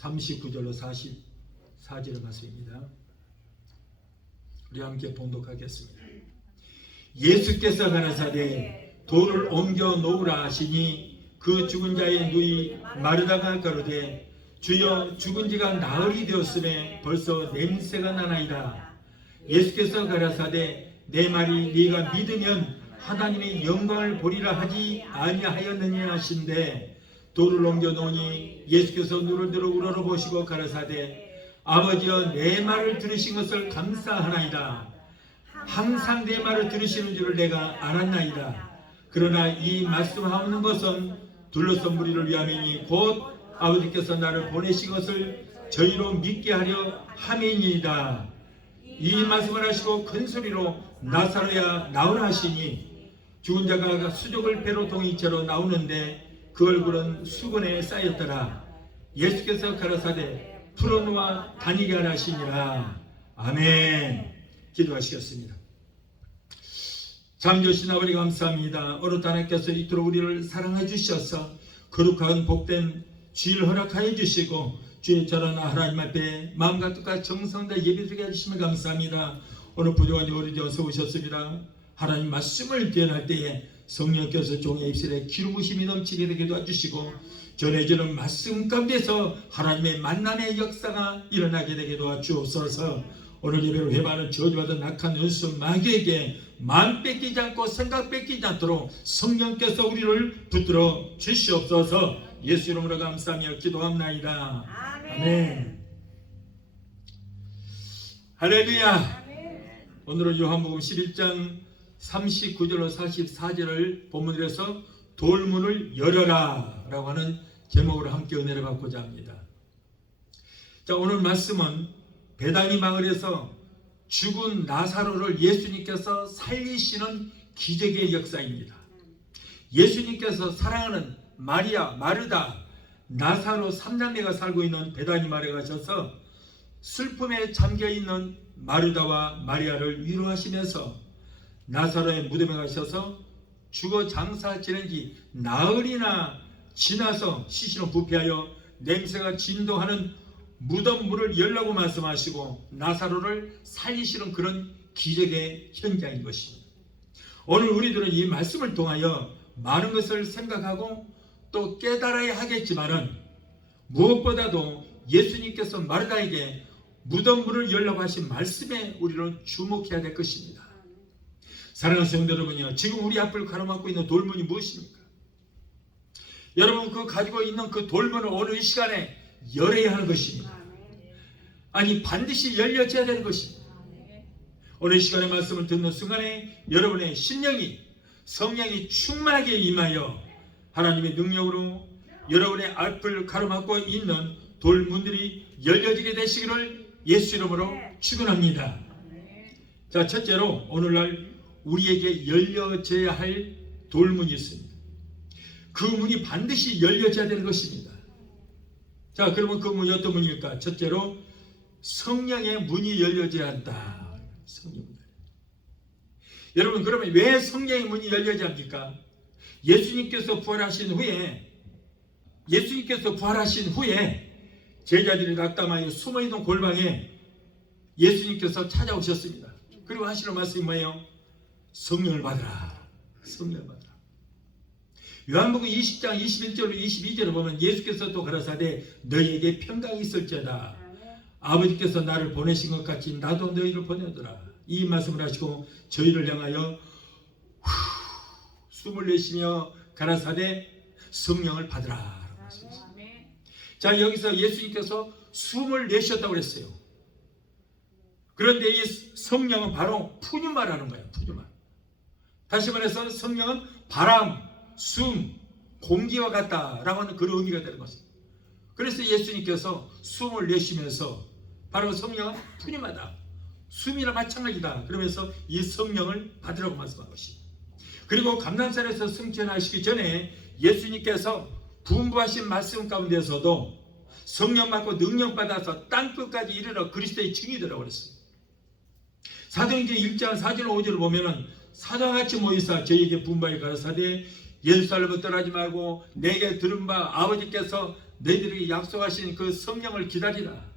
39절로 44절의 말씀입니다. 우리 함께 봉독하겠습니다. 예수께서 가라사대 돌을 옮겨 놓으라 하시니 그 죽은 자의 누이 마르다가 가로되 주여 죽은 지가 나흘이 되었음에 벌써 냄새가 나나이다. 예수께서 가라사대 내 말이 네가 믿으면 하나님의 영광을 보리라 하지 아니하였느냐 하신대 돌을 옮겨 놓으니 예수께서 눈을 들어 우러러보시고 가라사대 아버지여 내 말을 들으신 것을 감사하나이다. 항상 내 말을 들으시는 줄을 내가 알았나이다. 그러나 이 말씀하옵는 것은 둘러선 무리를 위함이니 곧 아버지께서 나를 보내신 것을 저희로 믿게 하려 함이니이다. 이 말씀을 하시고 큰 소리로 나사로야 나오라 하시니 죽은 자가 수족을 배로 동이채로 나오는데 그 얼굴은 수건에 쌓였더라. 예수께서 가라사대 풀어놓아 다니게 하라 하시니라. 아멘. 기도하시겠습니다. 잠조신 아버지 감사합니다. 어느 하나님께서 이토록 우리를 사랑해 주셔서 거룩한 복된 주일 허락하여 주시고 주의 절하나 하나님 앞에 마음과 뜻과 정성과 예배드리게 해주시면 감사합니다. 오늘 부족한 우리 되어서 오셨습니다. 하나님 말씀을 대할 때에 성령께서 종의 입술에 기름부심이 넘치게 되게 도와주시고 전해지는 말씀 가운데서 하나님의 만남의 역사가 일어나게 되게 도와주옵소서. 오늘 예배를 회방하는 저주받은 악한 연수 마귀에게 마음 뺏기지 않고 생각 뺏기지 않도록 성령께서 우리를 붙들어 주시옵소서. 예수 이름으로 감사하며 기도합나이다. 아멘. 할렐루야. 오늘은 요한복음 11장 39절로 44절을 본문으로 해서 돌문을 열어라 라고 하는 제목으로 함께 은혜를 받고자 합니다. 자, 오늘 말씀은 베다니 마을에서 죽은 나사로를 예수님께서 살리시는 기적의 역사입니다. 예수님께서 사랑하는 마리아, 마르다, 나사로 3남매가 살고 있는 베다니 마을에 가셔서 슬픔에 잠겨있는 마르다와 마리아를 위로하시면서 나사로의 무덤에 가셔서 죽어 장사 지낸 지 나흘이나 지나서 시신은 부패하여 냄새가 진동하는 무덤 문을 열라고 말씀하시고 나사로를 살리시는 그런 기적의 현장인 것입니다. 오늘 우리들은 이 말씀을 통하여 많은 것을 생각하고 또 깨달아야 하겠지만은 무엇보다도 예수님께서 마르다에게 무덤 문을 열라고 하신 말씀에 우리는 주목해야 될 것입니다. 사랑하는 성도 여러분요, 지금 우리 앞을 가로막고 있는 돌문이 무엇입니까? 여러분, 그 가지고 있는 그 돌문을 어느 시간에 열어야 하는 것입니다. 아니, 반드시 열려져야 되는 것입니다. 오늘 시간에 말씀을 듣는 순간에 여러분의 심령이 성령이 충만하게 임하여 하나님의 능력으로 여러분의 앞을 가로막고 있는 돌문들이 열려지게 되시기를 예수 이름으로 축원합니다. 자, 첫째로 오늘날 우리에게 열려져야 할 돌문이 있습니다. 그 문이 반드시 열려져야 되는 것입니다. 자, 그러면 그 문이 어떤 문일까? 첫째로 성령의 문이 열려져야 한다. 성령. 여러분, 그러면 왜 성령의 문이 열려져야 합니까? 예수님께서 부활하신 후에 제자들이 낙담하여 숨어있는 골방에 예수님께서 찾아오셨습니다. 그리고 하시는 말씀이 뭐예요? 성령을 받으라. 성령을 받으라. 요한복음 20장 21절로 22절을 보면 예수께서 또 가라사대 너희에게 평강이 있을지어다. 아버지께서 나를 보내신 것 같이 나도 너희를 보내더라. 이 말씀을 하시고 저희를 향하여 숨을 내쉬며 가라사대 성령을 받으라. 자, 여기서 예수님께서 숨을 내쉬었다고 그랬어요. 그런데 이 성령은 바로 푸뉴마라는 거예요. 푸뉴마. 다시 말해서 성령은 바람, 숨, 공기와 같다라고 하는 그런 의미가 되는 것입니다. 그래서 예수님께서 숨을 내쉬면서 바로 성령은 푸뉴마다. 숨이나 마찬가지다. 그러면서 이 성령을 받으라고 말씀한 것입니다. 그리고 감람산에서 승천하시기 전에 예수님께서 분부하신 말씀 가운데서도 성령 받고 능력 받아서 땅끝까지 이르러 그리스도의 증이 되라고 그랬어요. 사도행전 1장 4절 5절을 보면은 사도와 같이 모이사 저희에게 분부하여 가라사대 예루살렘을 떠나지 말고 내게 들은 바 아버지께서 너희들에게 약속하신 그 성령을 기다리라.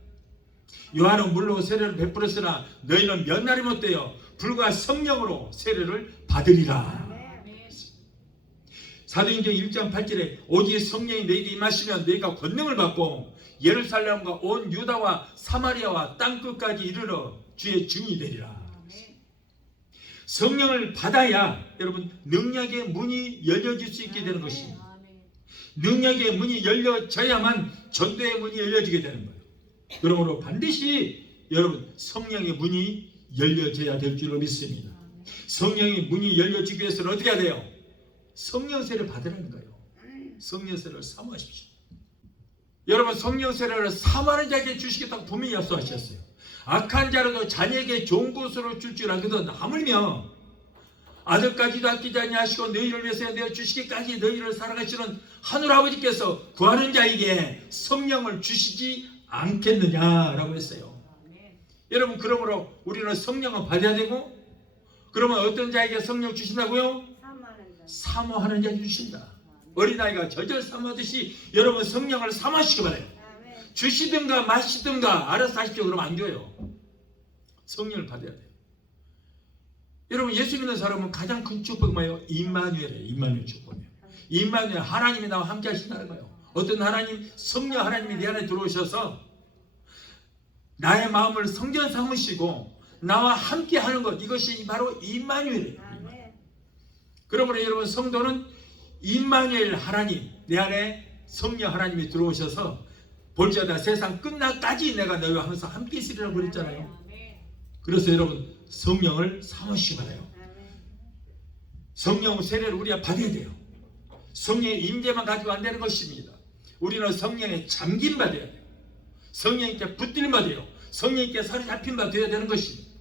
요한은 물로 세례를 베풀었으나 너희는 몇 날이 못되어 불과 성령으로 세례를 받으리라. 사도행전 1장 8절에 오직 성령이 너희에게 임하시면 너희가 권능을 받고 예루살렘과 온 유다와 사마리아와 땅끝까지 이르러 주의 증인이 되리라. 성령을 받아야 여러분 능력의 문이 열려질 수 있게 되는 것입니다. 능력의 문이 열려져야만 전도의 문이 열려지게 되는 거예요. 그러므로 반드시 여러분 성령의 문이 열려져야 될 줄로 믿습니다. 성령의 문이 열려지기 위해서는 어떻게 해야 돼요? 성령세를 받으라는 거예요. 성령세를 사모하십시오. 여러분 성령세를 사모하는 자에게 주시겠다고 분명히 약속하셨어요. 악한 자라도 자녀에게 좋은 것으로 줄 줄 알거든 하물며 아들까지도 아끼지 아니하시고 너희를 위해서 내어주시기까지 너희를 사랑하시는 하늘아버지께서 구하는 자에게 성령을 주시지 않겠느냐라고 했어요. 여러분 그러므로 우리는 성령을 받아야 되고, 그러면 어떤 자에게 성령 주신다고요? 사모하는 자에게 주신다. 어린아이가 젖을 사모하듯이 여러분 성령을 사모하시기 바라요. 주시든가 마시든가 알아서 하십시오. 그러면 안 줘요. 성령을 받아야 돼요. 여러분 예수 믿는 사람은 가장 큰 축복이 뭐예요? 임마누엘이에요. 임마누엘 축복이에요. 임마누엘 하나님이 나와 함께 하신다는 거예요. 어떤 하나님? 성령 하나님이 내 안에 들어오셔서 나의 마음을 성전 삼으시고 나와 함께 하는 것, 이것이 바로 임마누엘이에요. 그러므로 여러분 성도는 임마누엘 하나님, 내 안에 성령 하나님이 들어오셔서 볼지어다 세상 끝날까지 내가 너희와 항상 함께 있으리라고 그랬잖아요. 그래서 여러분 성령을 사모시기 바라요. 성령 세례를 우리가 받아야 돼요. 성령의 임재만 가지고 안 되는 것입니다. 우리는 성령에 잠김 받아야 돼요. 성령님께 붙들림 받아요. 성령님께 사로잡힌 바 되어야 되는 것입니다.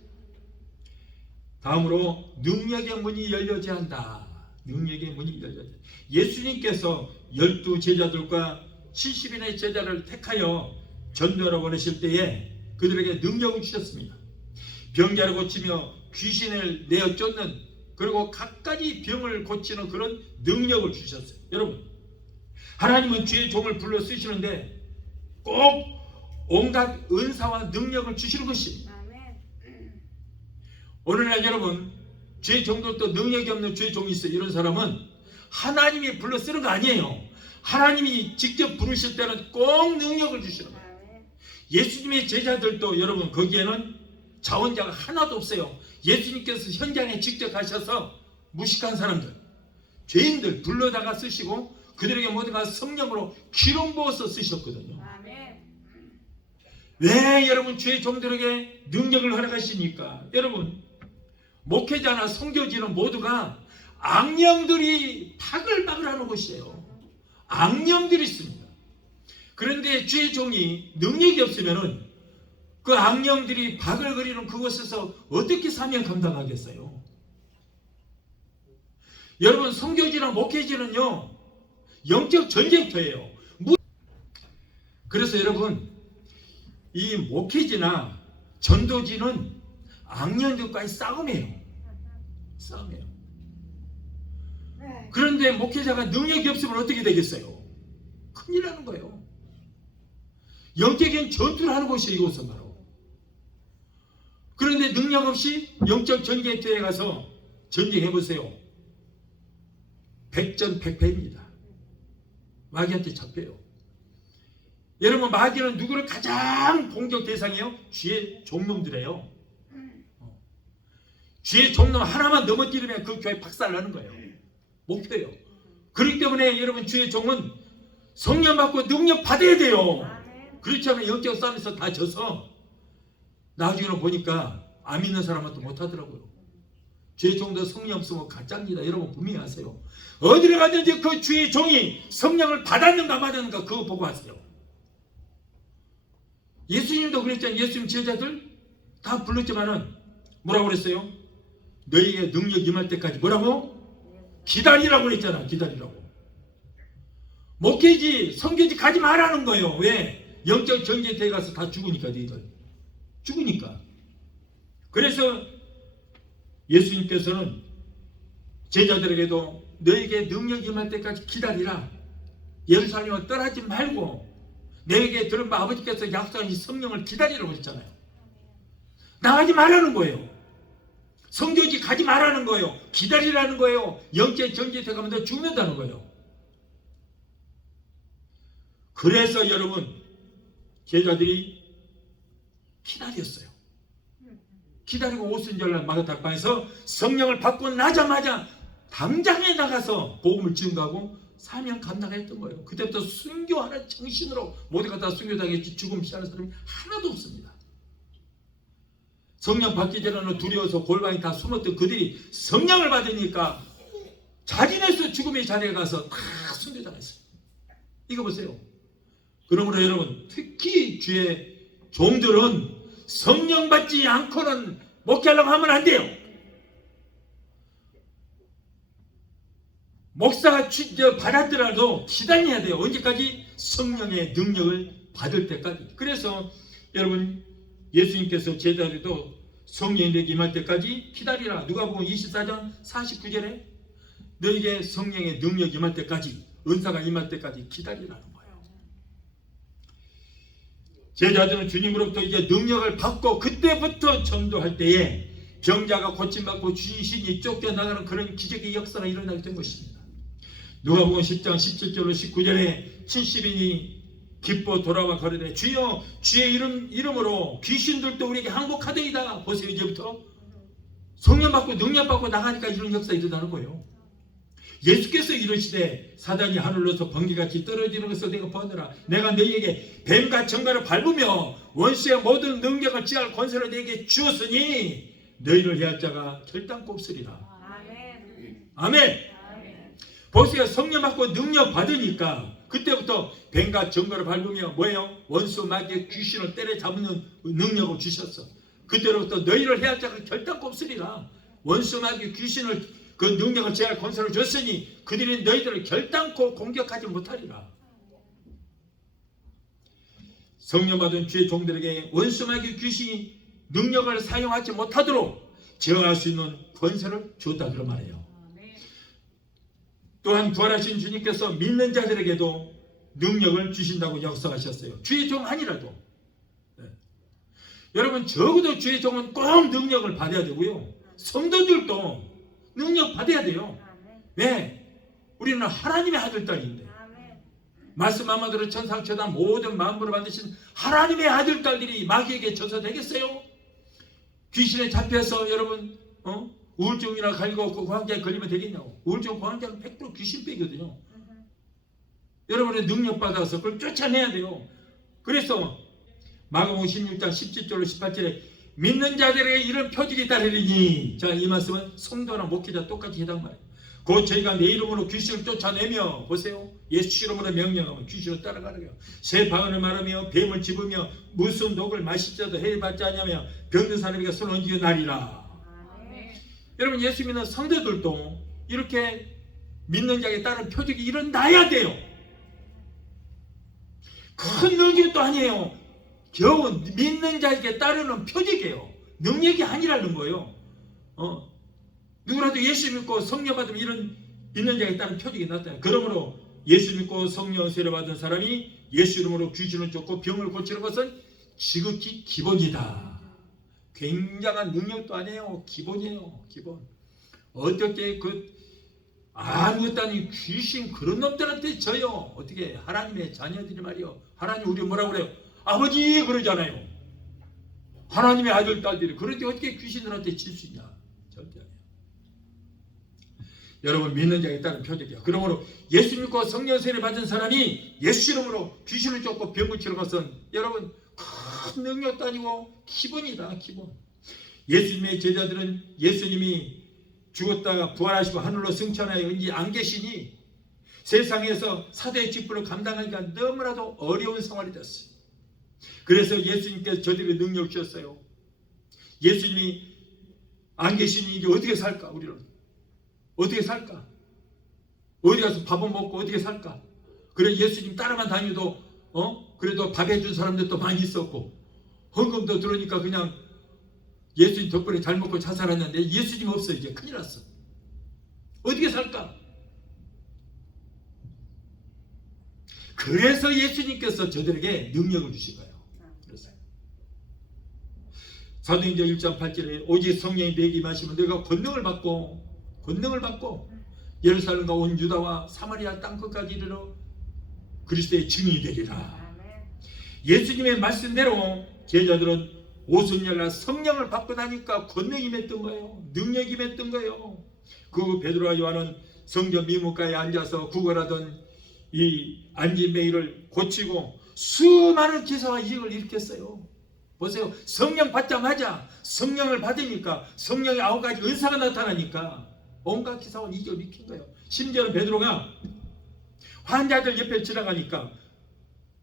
다음으로 능력의 문이 열려져야 한다. 능력의 문이 열려져야 한다. 예수님께서 12 제자들과 70인의 제자를 택하여 전도하러 보내실 때에 그들에게 능력을 주셨습니다. 병자를 고치며 귀신을 내어 쫓는, 그리고 갖가지 병을 고치는 그런 능력을 주셨어요. 여러분 하나님은 주의 종을 불러 쓰시는데 꼭 온갖 은사와 능력을 주시는 것입니다. 오늘날 여러분 주의 종들도 능력이 없는 주의 종이 있어요. 이런 사람은 하나님이 불러 쓰는 거 아니에요. 하나님이 직접 부르실 때는 꼭 능력을 주시는 거예요. 예수님의 제자들도 여러분 거기에는 자원자가 하나도 없어요. 예수님께서 현장에 직접 가셔서 무식한 사람들, 죄인들 불러다가 쓰시고 그들에게 모두가 성령으로 기름 부어서 쓰셨거든요. 왜 여러분 주의 종들에게 능력을 허락하십니까? 여러분 목회자나 선교지는 모두가 악령들이 바글바글하는 곳이에요. 악령들이 있습니다. 그런데 주의 종이 능력이 없으면은 그 악령들이 바글거리는 그곳에서 어떻게 사명 감당하겠어요? 여러분 선교지나 목회지는요 영적 전쟁터예요. 그래서 여러분 이 목회지나 전도지는 악령들과의 싸움이에요. 싸움이에요. 그런데 목회자가 능력이 없으면 어떻게 되겠어요? 큰일 나는 거예요. 영적인 전투를 하는 곳이 이곳은 바로. 그런데 능력 없이 영적 전쟁터에 가서 전쟁해보세요. 백전백패입니다. 마귀한테 잡혀요. 여러분 마귀는 누구를 가장 공격 대상이에요? 주의 종놈들이에요. 주의 종놈 하나만 넘어뜨리면 그 교회 박살나는 거예요. 목표예요. 그렇기 때문에 여러분 주의 종은 성령 받고 능력 받아야 돼요. 그렇지 않으면 영적 싸움에서 다 져서 나중에는 보니까 안 믿는 사람한테 못하더라고요. 주의 종도 성령 없으면 가짜입니다. 여러분 분명히 아세요. 어디를 가든지 그 주의 종이 성령을 받았는가 받았는가 그거 보고 하세요. 예수님도 그랬잖아요. 예수님 제자들 다 불렀지만은 뭐라고 그랬어요? 너희에게 능력 임할 때까지 뭐라고? 기다리라고 그랬잖아. 기다리라고. 목회지 선교지 가지 말라는 거예요. 왜? 영적 전쟁터에 가서 다 죽으니까 너희들. 죽으니까. 그래서 예수님께서는 제자들에게도 너에게 능력 임할 때까지 기다리라. 예루살렘을 떠나지 말고 내게 들은 바 아버지께서 약속하신 성령을 기다리라고 했잖아요. 나가지 말라는 거예요. 성교지 가지 말라는 거예요. 기다리라는 거예요. 영적 정지에 가면 너 죽는다는 거예요. 그래서 여러분 제자들이 기다렸어요. 기다리고 오순절날 마가다락방에서 성령을 받고 나자마자 당장에 나가서 복음을 증거하고 사명 감당했던 거예요. 그때부터 순교하는 정신으로 모두가 다 순교당했지 죽음 피하는 사람이 하나도 없습니다. 성령 받기 전에는 두려워서 골방에 다 숨었던 그들이 성령을 받으니까 자진해서 죽음의 자리에 가서 다 순교당했어요. 이거 보세요. 그러므로 여러분 특히 주의 종들은 성령 받지 않고는 목회하려고 하면 안 돼요. 목사가 받았더라도 기다려야 돼요. 언제까지? 성령의 능력을 받을 때까지. 그래서 여러분 예수님께서 제자들도 성령이 내게 임할 때까지 기다리라. 누가복음 24장 49절에 너에게 성령의 능력이 임할 때까지, 은사가 임할 때까지 기다리라는 거예요. 제자들은 주님으로부터 이제 능력을 받고 그때부터 전도할 때에 병자가 고침받고 귀신이 쫓겨나가는 그런 기적의 역사가 일어나게 된 것입니다. 누가복음 10장 17절로 19절에 70인이 기뻐 돌아와 가로되 주여 주의 이름으로 귀신들도 우리에게 항복하되이다. 보세요. 이제부터 성령 받고 능력 받고 나가니까 이런 역사 일어나는 거예요. 예수께서 이르시되 사단이 하늘로서 번개같이 떨어지는 것을 내가 보느라 내가 너희에게 뱀과 정갈을 밟으며 원수의 모든 능력을 취할 권세를 너희에게 주었으니 너희를 해할 자가 결단코 없으리라. 아멘. 아멘. 보세요. 성령 받고 능력 받으니까 그때부터 뱀과 정갈을 밟으며 뭐예요? 원수 마귀의 귀신을 때려잡는 능력을 주셨어. 그때로부터 너희를 해할 자가 결단코 없으리라. 원수 마귀의 귀신을 그 능력을 제할 권세를 줬으니 그들이 너희들을 결단코 공격하지 못하리라. 성령 받은 주의 종들에게 원수 마귀의 귀신이 능력을 사용하지 못하도록 제어할 수 있는 권세를 줬다고 말해요. 또한 부활하신 주님께서 믿는 자들에게도 능력을 주신다고 약속하셨어요. 주의 종 아니라도. 네. 여러분 적어도 주의 종은 꼭 능력을 받아야 되고요. 성도들도 능력 받아야 돼요. 왜? 우리는 하나님의 아들딸인데 말씀 한마디로 천상천하 모든 만물을 만드신 하나님의 아들딸들이 마귀에게 져서 되겠어요? 귀신에 잡혀서 여러분 우울증이나 갈고 그 고환자에 걸리면 되겠냐고. 우울증 고환자는 100% 귀신병이거든요. 여러분의 능력 받아서 그걸 쫓아내야 돼요. 그래서 마가복음 16장 17절로 18절에 믿는 자들에게 이런 표징이 따르리니, 자, 이 말씀은 성도나 목회자 똑같이 해당 말이에요. 곧 저희가 내 이름으로 귀신을 쫓아내며, 보세요, 예수 이름으로 명령하면 귀신을 따라가려고요. 새 방언을 말하며 뱀을 집으며 무슨 독을 마시자도 해받지 않냐며 병든 사람에게 손 얹어 나리라. 여러분 예수 믿는 성도들도 이렇게 믿는 자에게 따른 표적이 일어나야 돼요. 큰 능력도 아니에요. 겨우 믿는 자에게 따르는 표적이에요. 능력이 아니라는 거예요. 누구라도 예수 믿고 성령 받으면 이런 믿는 자에게 따른 표적이 나타나요. 그러므로 예수 믿고 성령 세례 받은 사람이 예수 이름으로 귀신을 쫓고 병을 고치는 것은 지극히 기본이다. 굉장한 능력도 아니에요. 기본이에요. 기본. 어떻게 아무것도 아닌 귀신 그런 놈들한테 져요. 어떻게 하나님의 자녀들이 말이요. 하나님 우리 뭐라고 그래요? 아버지 그러잖아요. 하나님의 아들 딸들이. 그런데 어떻게 귀신들한테 질 수 있냐? 절대 아니에요. 여러분 믿는 자에 따른 표적이야. 그러므로 예수 믿고 성령 세례 받은 사람이 예수 이름으로 귀신을 쫓고 병을 치는 것은 여러분 큰 능력도 아니고 기본이다. 기본. 예수님의 제자들은 예수님이 죽었다가 부활하시고 하늘로 승천하여 이제 안 계시니 세상에서 사도의 직분을 감당하기가 너무나도 어려운 생활이 됐어요. 그래서 예수님께서 저들에게 능력을 주셨어요. 예수님이 안 계시니 이제 어떻게 살까? 우리는 어떻게 살까? 어디 가서 밥은 먹고 어떻게 살까? 그래 예수님 따라만 다녀도 그래도 밥 해준 사람들도 많이 있었고 헌금도 들어오니까 그냥 예수님 덕분에 잘 먹고 잘 살았는데 예수님 없어. 이제 큰일 났어. 어떻게 살까? 그래서 예수님께서 저들에게 능력을 주신 거예요. 그래서 사도행전 1장 8절에 오직 성령이 내게 임하시면 너희가 권능을 받고 예루살렘과 온 유다와 사마리아 땅끝까지 이르러 그리스도의 증인이 되리라. 예수님의 말씀대로 제자들은 오순절날 성령을 받고 나니까 권능이 맺던 거예요. 능력이 맺던 거예요. 그 베드로와 요한은 성전 미문가에 앉아서 구걸하던 이 안진뱅이를 고치고 수많은 기사와 이적을 일으켰어요. 보세요. 성령 받자마자 성령을 받으니까 성령의 9가지 은사가 나타나니까 온갖 기사와 이적을 일으킨 거예요. 심지어는 베드로가 환자들 옆에 지나가니까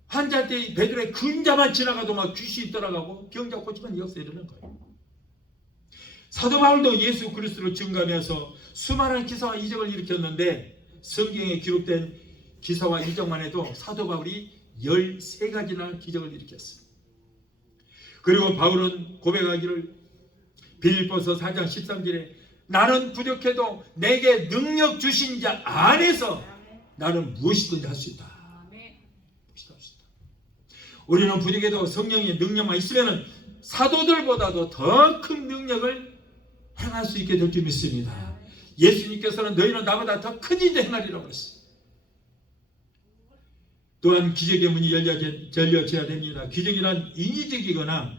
환자한테 베드로의 그림자만 지나가도 막 귀신이 떠나가고 병자 고치면 역사에 일어난 거예요. 사도 바울도 예수 그리스도를 증거하면서 수많은 기사와 이적을 일으켰는데 성경에 기록된 기사와 이적만 해도 사도 바울이 13가지나 기적을 일으켰어요. 그리고 바울은 고백하기를 빌립보서 4장 13절에 나는 부족해도 내게 능력 주신 자 안에서 나는 무엇이든지 할 수 있다. 우리는 부족해도 성령의 능력만 있으면 사도들보다도 더 큰 능력을 행할 수 있게 될 줄 믿습니다. 예수님께서는 너희는 나보다 더 큰 일을 행하리라고 했어요. 또한 기적의 문이 열려져야 됩니다. 기적이란 인위적이거나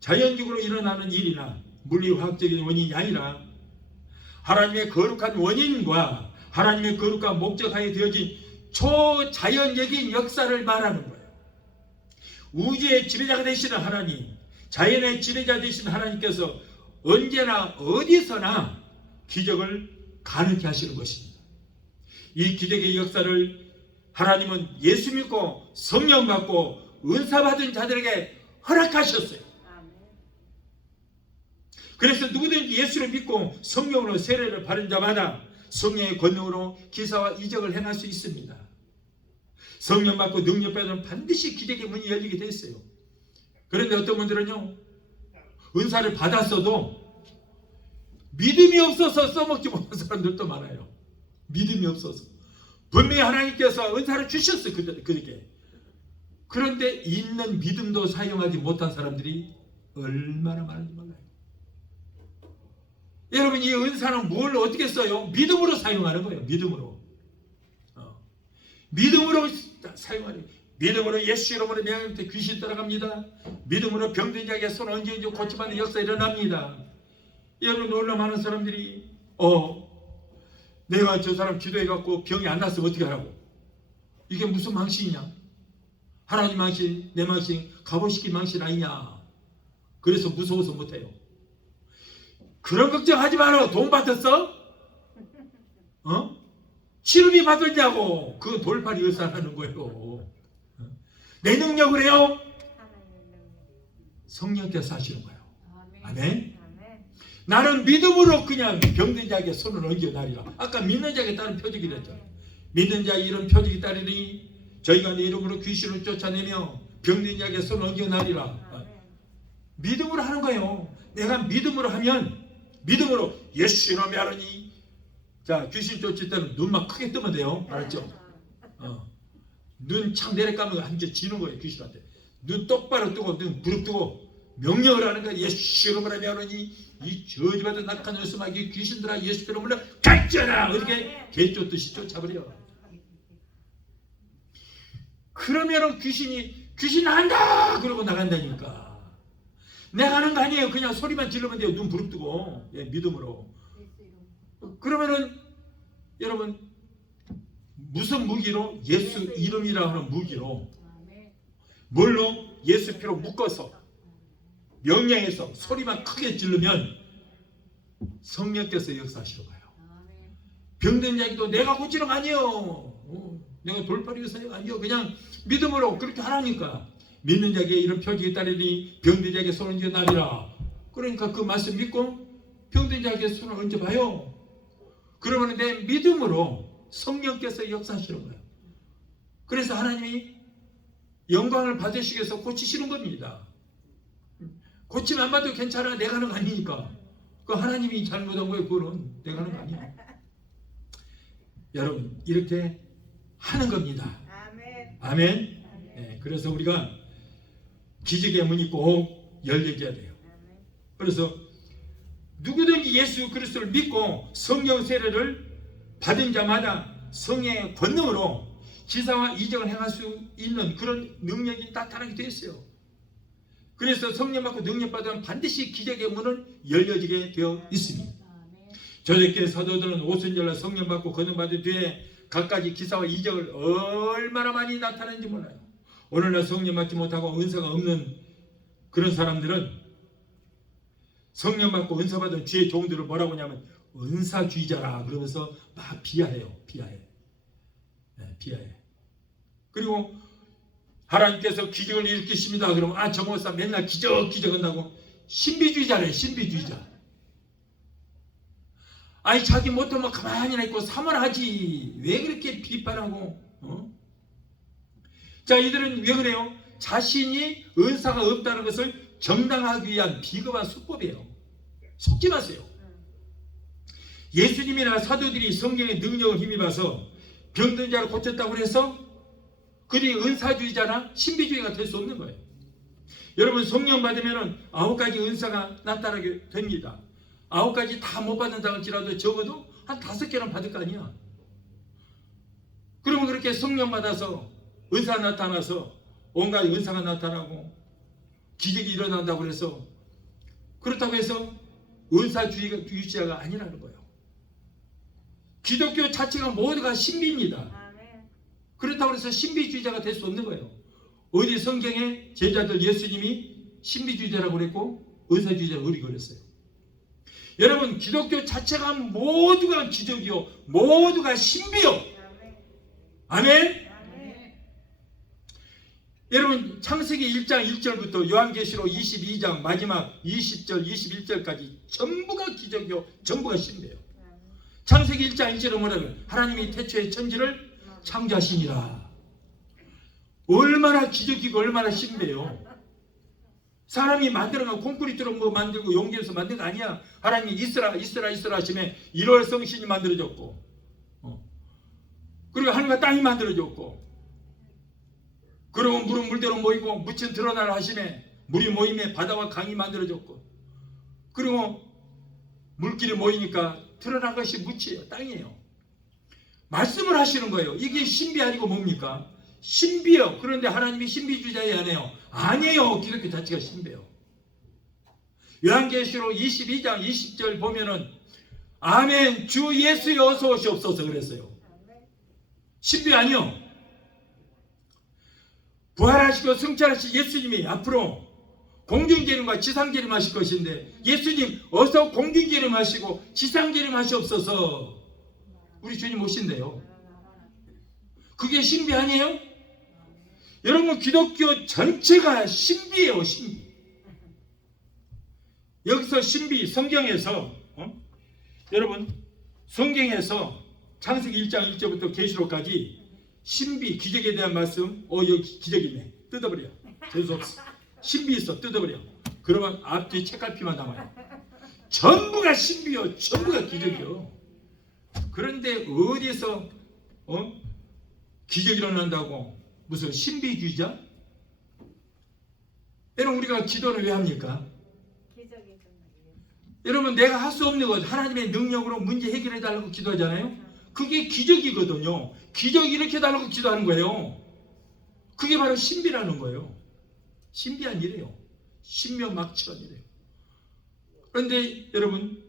자연적으로 일어나는 일이나 물리화학적인 원인이 아니라 하나님의 거룩한 원인과 하나님의 거룩한 목적하에 되어진 초자연적인 역사를 말하는 거예요. 우주의 지배자가 되시는 하나님, 자연의 지배자 되신 하나님께서 언제나 어디서나 기적을 가능케 하시는 것입니다. 이 기적의 역사를 하나님은 예수 믿고 성령 받고 은사 받은 자들에게 허락하셨어요. 그래서 누구든지 예수를 믿고 성령으로 세례를 받은 자마다 성령의 권능으로 기사와 이적을 행할 수 있습니다. 성령 받고 능력 받으면 반드시 기적의 문이 열리게 돼 있어요. 그런데 어떤 분들은요, 은사를 받았어도 믿음이 없어서 써먹지 못한 사람들도 많아요. 믿음이 없어서. 분명히 하나님께서 은사를 주셨어요. 그렇게. 그런데 있는 믿음도 사용하지 못한 사람들이 얼마나 많은지 몰라요. 여러분, 이 은사는 뭘 어떻게 써요? 믿음으로 사용하는 거예요. 믿음으로. 믿음으로 사용하는 거예요. 믿음으로 예수 이름으로 내 안에 귀신 떠나갑니다. 믿음으로 병든 자에게 손 얹어 고침하는 역사 일어납니다. 여러분, 놀라 많은 사람들이 내가 저 사람 기도해갖고 병이 안 났으면 어떻게 하라고? 이게 무슨 망신이냐? 하나님 망신, 내 망신, 갑오시키 망신 아니냐? 그래서 무서워서 못해요. 그런 걱정하지 마라. 돈 받았어? 치료비 받았냐고. 그 돌팔이 의사하는 거예요. 내 능력을 해요? 성령께서 하시는 거예요. 아멘. 나는 믿음으로 그냥 병든 자에게 손을 얹어나리라. 아까 믿는 자에게 따른 표적이 됐죠. 믿는 자의 이런 표적이 따르니 저희가 내 이름으로 귀신을 쫓아내며 병든 자에게 손을 얹어나리라. 믿음으로 하는 거예요. 내가 믿음으로 하면, 믿음으로 예수 이름으로 하느니, 자, 귀신 쫓을 때는 눈만 크게 뜨면 돼요. 알았죠? 눈 착 내려가면 한줄 지는 거예요. 귀신한테. 눈 똑바로 뜨고 눈 부릅뜨고 명령을 하는 거예요. 예수 이름으로 하느니 이 저주받은 낙한 녀석아, 이 귀신들아 예수 이름으로 갈지어라. 이렇게 개 쫓듯이 쫓아버려. 그러면은 귀신 한다 그러고 나간다니까. 내가 하는 거 아니에요. 그냥 소리만 지르면 돼요. 눈 부릅뜨고. 예, 믿음으로. 그러면은 여러분, 무슨 무기로? 예수 이름이라 하는 무기로, 뭘로? 예수 피로 묶어서 명령해서 소리만 크게 지르면 성령께서 역사하시는 거예요. 병든 자기도 내가 고치는 거 아니에요. 내가 돌팔이 의사가 아니에요. 그냥 믿음으로 그렇게 하라니까. 믿는 자에게 이런 표적이 따르니 병든 자에게 손을 얹어 나리라. 그러니까 그 말씀 믿고 병든 자에게 손을 얹어봐요. 그러면 내 믿음으로 성령께서 역사하시는 거예요. 그래서 하나님이 영광을 받으시기 위해서 고치시는 겁니다. 고치면 안 받아도 괜찮아. 내가 하는 거 아니니까. 그 하나님이 잘못한 거예요. 그거는 내가 하는 거 아니야. 여러분, 이렇게 하는 겁니다. 아멘. 예, 그래서 우리가 기적의 문이 꼭 열려져야 돼요. 그래서 누구든지 예수 그리스도를 믿고 성령 세례를 받은 자마다 성령의 권능으로 기사와 이적을 행할 수 있는 그런 능력이 나타나게 되어 있어요. 그래서 성령 받고 능력 받으면 반드시 기적의 문은 열려지게 되어 있습니다. 초대교회 사도들은 오순절날 성령 받고 권능 받은 뒤에 갖가지 기사와 이적을 얼마나 많이 나타내는지 몰라요. 오늘날 성령 받지 못하고 은사가 없는 그런 사람들은 성령 받고 은사 받은 주의 종들을 뭐라고 하냐면 은사주의자라 그러면서 막 비하해요. 비하해. 네, 비하해. 그리고 하나님께서 기적을 일으키십니다. 그러면 저 목사 맨날 기적 한다고 신비주의자래. 신비주의자. 아니 자기 못하면 가만히 있고 사모하지 왜 그렇게 비판하고 자 이들은 왜 그래요? 자신이 은사가 없다는 것을 정당하기 위한 비겁한 수법이에요. 속지 마세요. 예수님이나 사도들이 성경의 능력을 힘입어서 병든 자를 고쳤다고 해서 그들이 은사주의자나 신비주의가 될 수 없는 거예요. 여러분 성령 받으면 9가지 은사가 나타나게 됩니다. 9가지 다 못 받는다고 할지라도 적어도 한 5개는 받을 거 아니야. 그러면 그렇게 성령 받아서 은사 나타나서 온갖 은사가 나타나고 기적이 일어난다고 해서 그렇다고 해서 은사주의자가 아니라는 거예요. 기독교 자체가 모두가 신비입니다. 그렇다고 해서 신비주의자가 될 수 없는 거예요. 어디 성경에 제자들 예수님이 신비주의자라고 그랬고 은사주의자라고 그랬어요. 여러분 기독교 자체가 모두가 기적이요 모두가 신비요. 아멘. 여러분 창세기 1장 1절부터 요한계시록 22장 마지막 20절 21절까지 전부가 기적이요 전부가 신비예요. 창세기 1장 1절은 뭐라고요? 하나님이 태초에 천지를 창조하시니라. 얼마나 기적이고 얼마나 신비해요. 사람이 만들어가 콘크리트로 뭐 만들고 용기에서 만든 거 아니야. 하나님이 있으라 하시면 1월 성신이 만들어졌고 그리고 하늘과 땅이 만들어졌고 그리고 물은 물대로 모이고 묻힌 드러나라 하시면 물이 모임에 바다와 강이 만들어졌고 그리고 물길이 모이니까 드러난 것이 묻히예요. 땅이에요. 말씀을 하시는 거예요. 이게 신비 아니고 뭡니까? 신비요. 그런데 하나님이 신비주의자이 아니에요. 아니에요. 기독교 자체가 신비예요. 요한계시록 22장 20절 보면은 아멘 주 예수여 어서 오시옵소서 그랬어요. 신비 아니요. 부활하시고 승천하신 예수님이 앞으로 공중재림과 지상재림 하실 것인데 예수님 어서 공중재림 하시고 지상재림 하시옵소서. 우리 주님 오신대요. 그게 신비 아니에요? 여러분 기독교 전체가 신비예요. 신비. 여기서 신비 성경에서 여러분 성경에서 창세기 1장 1절부터 계시록까지 신비 기적에 대한 말씀 여기 기적이네 뜯어버려. 재수없어. 신비 있어 뜯어버려. 그러면 앞뒤 책갈피만 남아요. 전부가 신비요 전부가 기적이요. 그런데 어디서 기적이 일어난다고 무슨 신비주의자? 여러분 우리가 기도를 왜 합니까? 여러분 내가 할 수 없는 것 하나님의 능력으로 문제 해결해 달라고 기도하잖아요. 그게 기적이거든요. 기적 일으켜 달라고 기도하는 거예요. 그게 바로 신비라는 거예요. 신비한 일이에요. 신묘막측한 일이에요. 그런데 여러분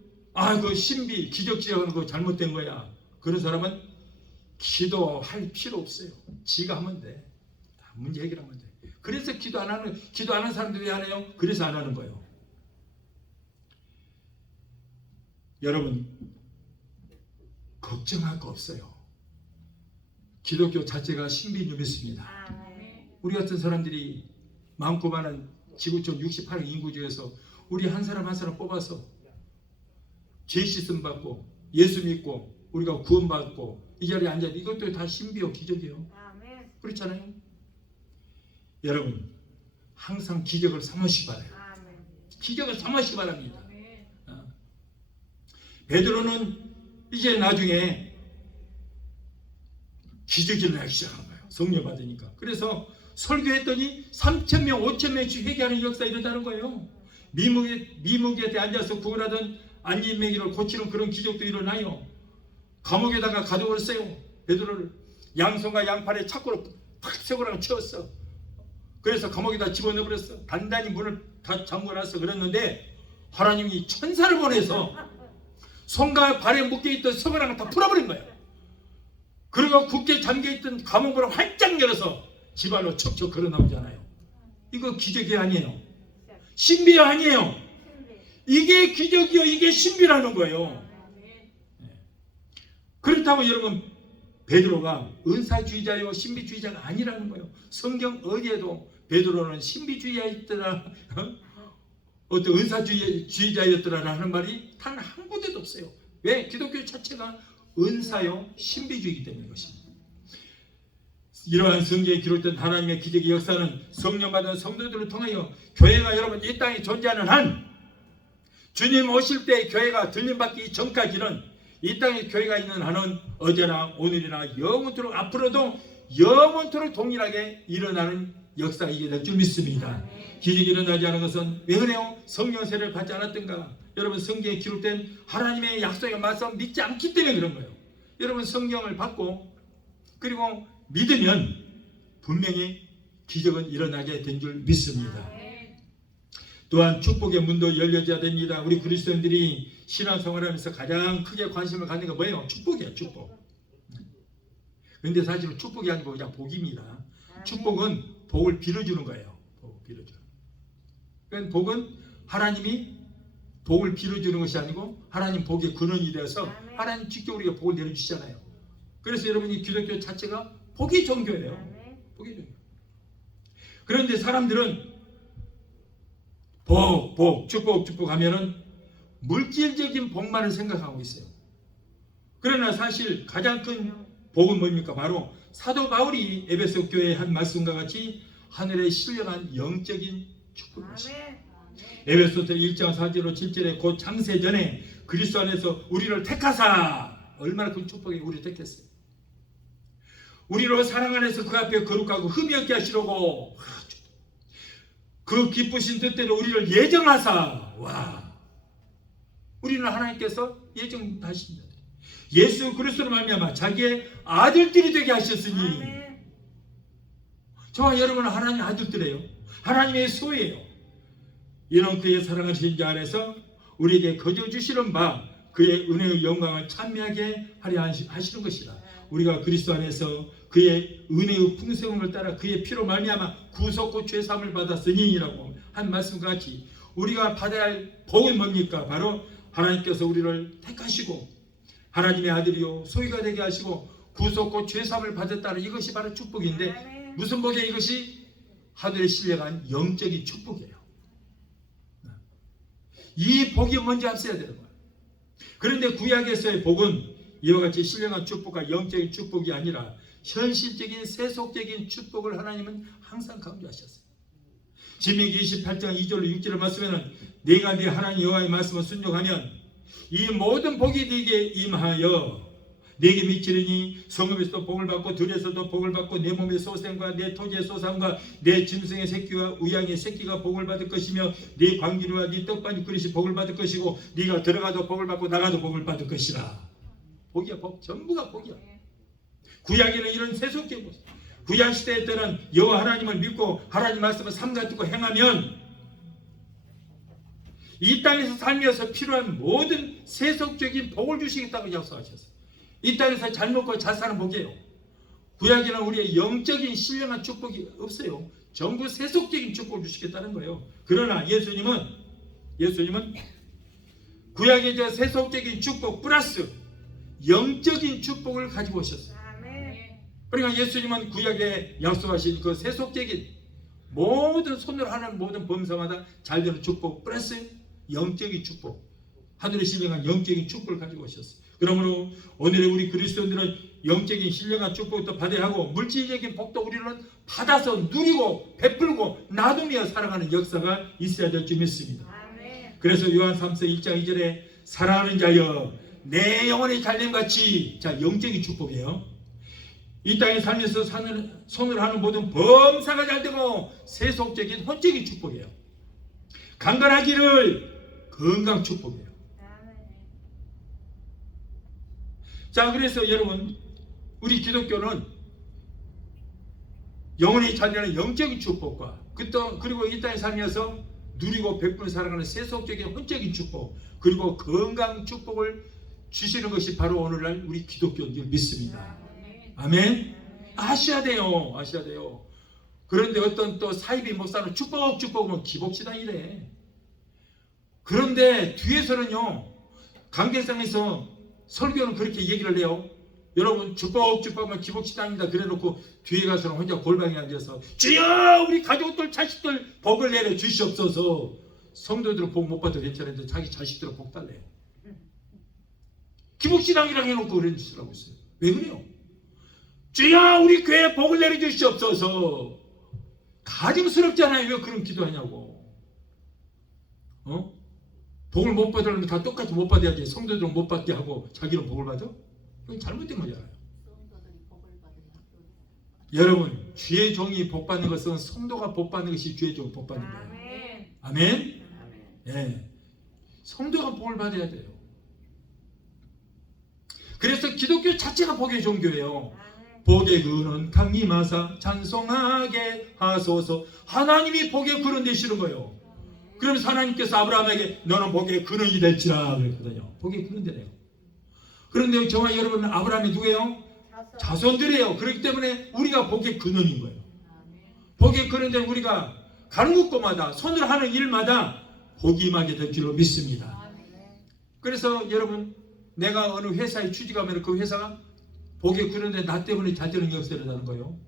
그 신비 기적하는 거 잘못된 거야. 그런 사람은 기도할 필요 없어요. 지가 하면 돼. 문제 해결하면 돼. 그래서 기도 안 하는 사람들이 왜 안 해요? 그래서 안 하는 거예요. 여러분 걱정할 거 없어요. 기독교 자체가 신비를 믿습니다. 우리 같은 사람들이 많고 많은 지구촌 68억 인구 중에서 우리 한 사람 한 사람 뽑아서 죄 씻음 받고 예수 믿고 우리가 구원받고 이 자리에 앉아 이것도 다 신비요 기적이에요. 그렇잖아요. 여러분 항상 기적을 삼으시기 바라요. 기적을 삼으시기 바랍니다. 베드로는 이제 나중에 기적이 일어나기 시작한 거예요. 성령 받으니까. 그래서 설교했더니 3,000명, 5,000명씩 회개하는 역사 이런다는 거예요. 미목에 앉아서 구걸하던 안진뱅이를 고치는 그런 기적도 일어나요. 감옥에다가 가둬버렸어요. 베드로를 양손과 양팔에 차고로 팍 세고랑 채웠어. 그래서 감옥에다 집어넣어버렸어. 단단히 문을 다 잠궈놨어. 그랬는데 하나님이 천사를 보내서 손과 발에 묶여있던 서거랑을 다 풀어버린 거예요. 그리고 굳게 잠겨있던 감옥문을 활짝 열어서 지발로 척척 걸어나오잖아요. 이거 기적이 아니에요. 신비 아니에요. 이게 기적이요, 이게 신비라는 거예요. 그렇다고 여러분, 베드로가 은사주의자요 신비주의자가 아니라는 거예요. 성경 어디에도 베드로는 신비주의자였더라, 어떤 은사주의자였더라 하는 말이 단 한 군데도 없어요. 왜? 기독교 자체가 은사요 신비주의이기 때문인 것입니다. 이러한 성경에 기록된 하나님의 기적의 역사는 성령 받은 성도들을 통하여 교회가 여러분 이 땅에 존재하는 한, 주님 오실 때 교회가 들림받기 전까지는 이 땅에 교회가 있는 한은 어제나 오늘이나 영원토록, 앞으로도 영원토록 동일하게 일어나는 역사이게 될 줄 믿습니다. 기적이 일어나지 않은 것은 왜 그래요? 성령 세례를 받지 않았던가? 여러분, 성경에 기록된 하나님의 약속의 말씀을 믿지 않기 때문에 그런 거예요. 여러분, 성경을 받고 그리고 믿으면 분명히 기적은 일어나게 된 줄 믿습니다. 또한 축복의 문도 열려져야 됩니다. 우리 그리스도인들이 신앙생활하면서 가장 크게 관심을 갖는 게 뭐예요? 축복이에요. 축복. 그런데 사실은 축복이 아니고 그냥 복입니다. 축복은 복을 빌어주는 거예요. 복을 빌어주는. 그러니까 복은 하나님이 복을 빌어주는 것이 아니고 하나님 복의 근원이 되어서 하나님 직접 우리가 복을 내려주시잖아요. 그래서 여러분이 기독교 자체가 복의 종교예요. 복의 종교. 그런데 사람들은 복, 축복 하면은 물질적인 복만을 생각하고 있어요. 그러나 사실 가장 큰 복은 뭡니까? 바로 사도 바울이 에베소 교회에 한 말씀과 같이 하늘에 신령한 영적인 축복이십니다. 에베소서 1장 4절로 7절에 곧 창세 전에 그리스도 안에서 우리를 택하사, 얼마나 큰 축복이 우리를 택했어요. 우리로 사랑 안에서 그 앞에 거룩하고 흠이 없게 하시려고 그 기쁘신 뜻대로 우리를 예정하사, 와, 우리는 하나님께서 예정하십니다. 예수 그리스도로 말미암아 자기의 아들들이 되게 하셨으니, 저와 여러분은 하나님의 아들들이에요. 하나님의 소유예요. 이런 그의 사랑하신 자 안에서 우리에게 거저 주시는 바 그의 은혜의 영광을 찬미하게 하려 하시는 것이다. 우리가 그리스도 안에서 그의 은혜의 풍성함을 따라 그의 피로 말미암아 구속과 죄사함을 받았으니라고 한 말씀과 같이 우리가 받아야 할 복은 뭡니까? 바로 하나님께서 우리를 택하시고 하나님의 아들이요 소유가 되게 하시고 구속과 죄사함을 받았다는 이것이 바로 축복인데, 무슨 복이에요? 이것이 하늘에 신령한 영적인 축복이에요. 이 복이 먼저 앞서야 되는 거예요. 그런데 구약에서의 복은 이와 같이 신령한 축복과 영적인 축복이 아니라 현실적인 세속적인 축복을 하나님은 항상 강조하셨어요. 신명기 28장 2절로 6절을 말씀에는 내가 네 하나님 여호와의 말씀을 순종하면 이 모든 복이 네게 임하여 내게 미치리니 성읍에서도 복을 받고 들에서도 복을 받고 내 몸의 소생과 내 토지의 소산과 내 짐승의 새끼와 우양의 새끼가 복을 받을 것이며 네 광기류와 네 떡반죽 그릇이 복을 받을 것이고 네가 들어가도 복을 받고 나가도 복을 받을 것이라. 복이야, 복. 전부가 복이야. 구약에는 이런 세속적인 모습. 구약 시대 때는 여호와 하나님을 믿고 하나님 말씀을 삼가 듣고 행하면 이 땅에서 살면서 필요한 모든 세속적인 복을 주시겠다고 약속하셨어요. 이 땅에서 잘 먹고 잘 사는 복이에요. 구약에는 우리의 영적인 신령한 축복이 없어요. 전부 세속적인 축복을 주시겠다는 거예요. 그러나 예수님은 구약의 저 세속적인 축복 플러스 영적인 축복을 가지고 오셨어요. 그러니까 예수님은 구약에 약속하신 그 세속적인 모든 손으로 하는 모든 범사마다 잘 되는 축복 플러스 영적인 축복, 하늘의 신령한 영적인 축복을 가지고 오셨어요. 그러므로 오늘의 우리 그리스도인들은 영적인 신령한 축복도 받아야 하고 물질적인 복도 우리는 받아서 누리고 베풀고 나누며 살아가는 역사가 있어야 될 줄 믿습니다. 그래서 요한 3서 1장 2절에 사랑하는 자여 내 영혼이 잘됨같이, 자, 영적인 축복이에요. 이 땅에 살면서 손을 하는 모든 범사가 잘 되고 세속적인 혼적인 축복이에요. 강건하기를 건강 축복이에요. 자, 그래서 여러분, 우리 기독교는 영원히 잘 되는 영적인 축복과 그리고 이 땅에 살면서 누리고 베풀어 살아가는 세속적인 혼적인 축복, 그리고 건강 축복을 주시는 것이 바로 오늘날 우리 기독교인 줄 믿습니다. 아멘. 아셔야 돼요. 아셔야 돼요. 그런데 어떤 또 사이비 목사는 축복하면 기복신앙이래. 그런데 뒤에서는요, 관계성에서 설교는 그렇게 얘기를 해요. 여러분, 축복하면 기복신앙이다 그래놓고 뒤에 가서는 혼자 골방에 앉아서 주여 우리 가족들 자식들 복을 내려 주시옵소서. 성도들은 복 못 받아도 괜찮은데 자기 자식들은 복 달래요. 기복신앙이라고 해놓고 그런 짓을 하고 있어요. 왜 그래요? 주여 우리 교회에 복을 내려 주시옵소서. 가증스럽잖아요. 왜 그런 기도하냐고. 복을 못 받으려면 다 똑같이 못 받아야지. 성도들은 못 받게 하고 자기는 복을 받아? 그건 잘못된 거잖아요. 여러분, 주의 종이 복 받는 것은 성도가 복 받는 것이 주의 종이 복 받는 거예요. 아멘. 네. 성도가 복을 받아야 돼요. 그래서 기독교 자체가 복의 종교예요. 복의 근원 강림하사 찬송하게 하소서. 하나님이 복의 근원 되시는 거예요. 그러면서 하나님께서 아브라함에게 너는 복의 근원이 될지라 그랬거든요. 복의 근원 되네요. 그런데 정말 여러분, 아브라함이 누구예요? 자손들이에요. 그렇기 때문에 우리가 복의 근원인 거예요. 복의 근원된 우리가 가는 곳마다 손으로 하는 일마다 복이 임하게 될 줄로 믿습니다. 그래서 여러분, 내가 어느 회사에 취직하면 그 회사가 복의 근원된 나 때문에 잘 되는 역사를 하는 거예요.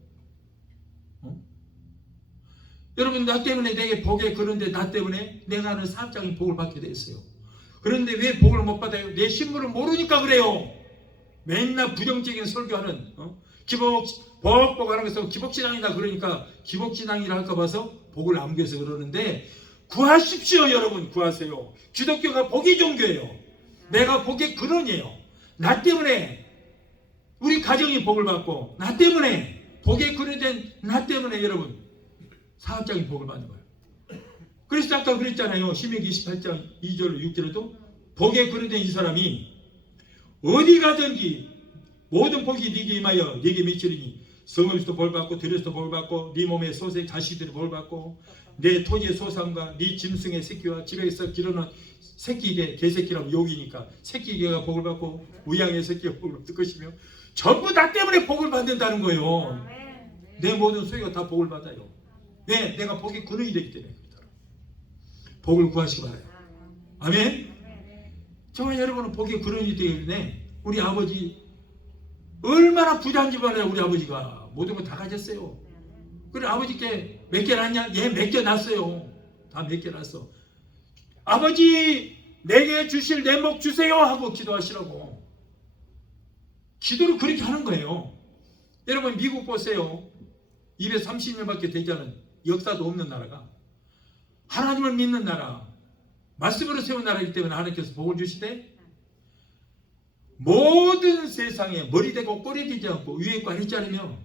여러분, 나 때문에 내게 복의 근원된 나 때문에 내가 하는 사업장이 복을 받게 됐어요. 그런데 왜 복을 못 받아요? 내 신분을 모르니까 그래요. 맨날 부정적인 설교하는 복하는 것은 기복신앙이다 그러니까 기복신앙이라 할까 봐서 복을 암기해서 그러는데, 구하십시오. 여러분, 구하세요. 기독교가 복의 종교예요. 내가 복의 근원이에요. 나 때문에 우리 가정이 복을 받고, 나 때문에 복의 근원된 나 때문에 여러분 사업장이 복을 받는 거예요. 그래서 아까 그랬잖아요. 신명기 28장 2절 6절에도 복의 근원된 이 사람이 어디 가든지 모든 복이 네게 임하여 네게 미치리니 성읍에서도 복 받고 들에서도 복 받고 네 몸의 소생 자식들이 복 받고 내 토지의 소산과 네 짐승의 새끼와 집에서 기르는 새끼개 개새끼라면 욕이니까 새끼개가 복을 받고 우양의 새끼가 복을 받을 것이며 전부 다 때문에 복을 받는다는 거예요. 내 모든 소유가 다 복을 받아요. 왜? 내가 복의 근원이 되기 때문에. 복을 구하시기 바라요. 아멘. 정말 여러분은 복의 근원이 되기 때문에 우리 아버지 얼마나 부자인 줄 알아요. 우리 아버지가 모든 거 다 가졌어요. 그래 아버지께 맡겨놨냐? 예, 맡겨놨어요. 다 맡겨놨어. 아버지 내게 주실 내 목 주세요 하고 기도하시라고. 기도를 그렇게 하는 거예요. 여러분, 미국 보세요. 230년밖에 되지 않은 역사도 없는 나라가 하나님을 믿는 나라, 말씀으로 세운 나라이기 때문에 하나님께서 복을 주시되 모든 세상에 머리 대고 꼬리 대지 않고 위에 거 하지 않으며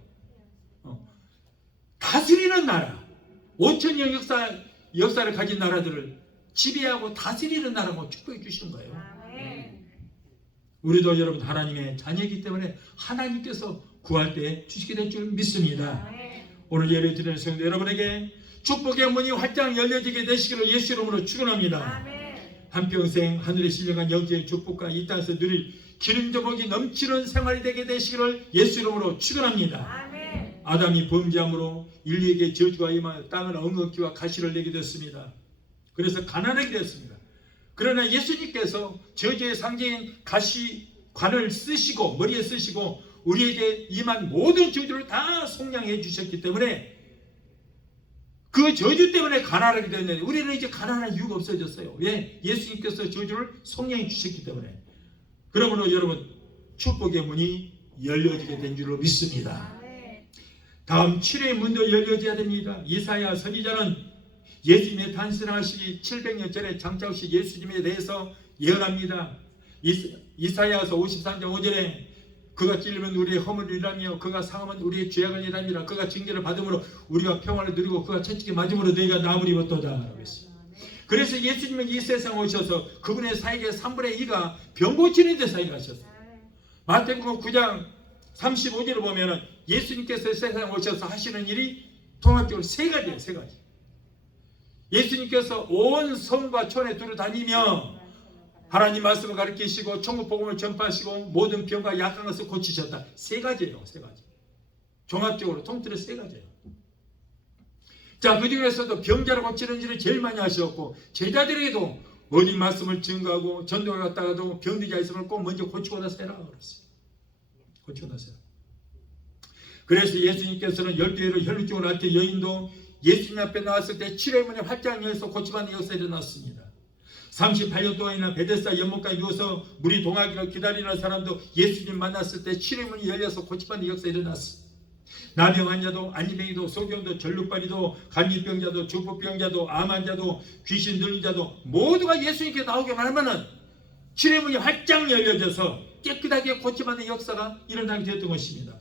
다스리는 나라, 5,000년 역사를 가진 나라들을 지배하고 다스리는 나라고 축복해 주시는 거예요. 우리도 여러분 하나님의 자녀이기 때문에 하나님께서 구할 때 주시게 될 줄 믿습니다. 오늘 예배 드리는 성도 여러분에게 축복의 문이 활짝 열려지게 되시기를 예수 이름으로 축원합니다. 한평생 하늘에 신령한 영적인 축복과 이 땅에서 누릴 기름져 복이 넘치는 생활이 되게 되시기를 예수 이름으로 축원합니다. 아담이 범죄함으로 인류에게 저주가 임하여 땅은 엉겅퀴와 가시를 내게 됐습니다. 그래서 가난하게 되었습니다. 그러나 예수님께서 저주의 상징인 가시관을 쓰시고 머리에 쓰시고 우리에게 임한 모든 저주를 다 속량해 주셨기 때문에 그 저주 때문에 가난하게 됐는데 우리는 이제 가난할 이유가 없어졌어요. 왜? 예수님께서 저주를 속량해 주셨기 때문에. 그러므로 여러분 축복의 문이 열려지게 된 줄로 믿습니다. 다음 7회의 문도 열려져야 됩니다. 이사야 선지자는 예수님의 탄생하시기 700년 전에 장차오신 예수님에 대해서 예언합니다. 이사야서 53장 5절에 그가 찔리면 우리의 허물을 일하며 그가 상하면 우리의 죄악을 일함이라. 그가 징계를 받음으로 우리가 평안을 누리고 그가 채찍에 맞음으로 너희가 나음을 입었도다 라고 했어요. 그래서 예수님은 이 세상 오셔서 그분의 사역의 3분의 2가 병 고치는 데 사역하셨어요. 마태복음 9장 35절을 보면은 예수님께서 세상에 오셔서 하시는 일이 통합적으로 세 가지예요. 세 가지. 예수님께서 온 성과 촌에 두루 다니며 하나님 말씀을 가르치시고 천국 복음을 전파하시고 모든 병과 약한 것을 고치셨다. 세 가지예요. 세 가지. 종합적으로 통틀어 세 가지예요. 자, 그 중에서도 병자를 고치는 일을 제일 많이 하셨고 제자들에게도 어디 말씀을 증거하고 전도에 갔다가도 병든 자 있으면 꼭 먼저 고치고 나서 해라 그랬어요. 고치고 나서 해라. 그래서 예수님께서는 12회로 혈루증을 앓던 여인도 예수님 앞에 나왔을 때 치료의 문이 활짝 열려서 고침받는 역사가 일어났습니다. 38년 동안이나 베데스다 연못가에 누워서 물이 동하기를 기다리는 사람도 예수님 만났을 때 치료의 문이 열려서 고침받는 역사가 일어났습니다. 나병 환자도 안리병이도 소경도 전lud발이도 감기병자도 중풍병자도 암 환자도 귀신 들린 자도 모두가 예수님께 나오기만 하면은 치료의 문이 활짝 열려져서 깨끗하게 고침받는 역사가 일어나게 되었던 것입니다.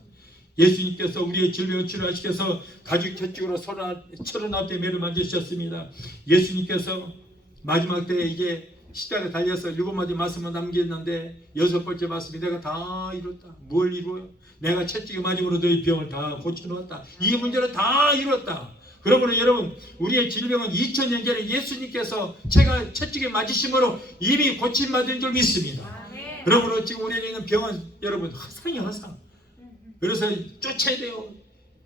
예수님께서 우리의 질병을 치료하시기 위해서 가죽 채찍으로 39대 매를 만드셨습니다. 예수님께서 마지막 때에 이제 십자가에 달려서 7마디 말씀을 남겼는데 6번째 말씀이 내가 다 이뤘다. 뭘 이루어요? 내가 채찍에 맞음으로 너희 병을 다 고쳐놓았다. 이 문제는 다 이뤘다. 그러므로 여러분 우리의 질병은 2000년 전에 예수님께서 제가 채찍에 맞으심으로 이미 고침받은 줄 믿습니다. 그러므로 지금 우리에게 있는 병은 여러분 화상이야 화상. 그래서 쫓아야 돼요.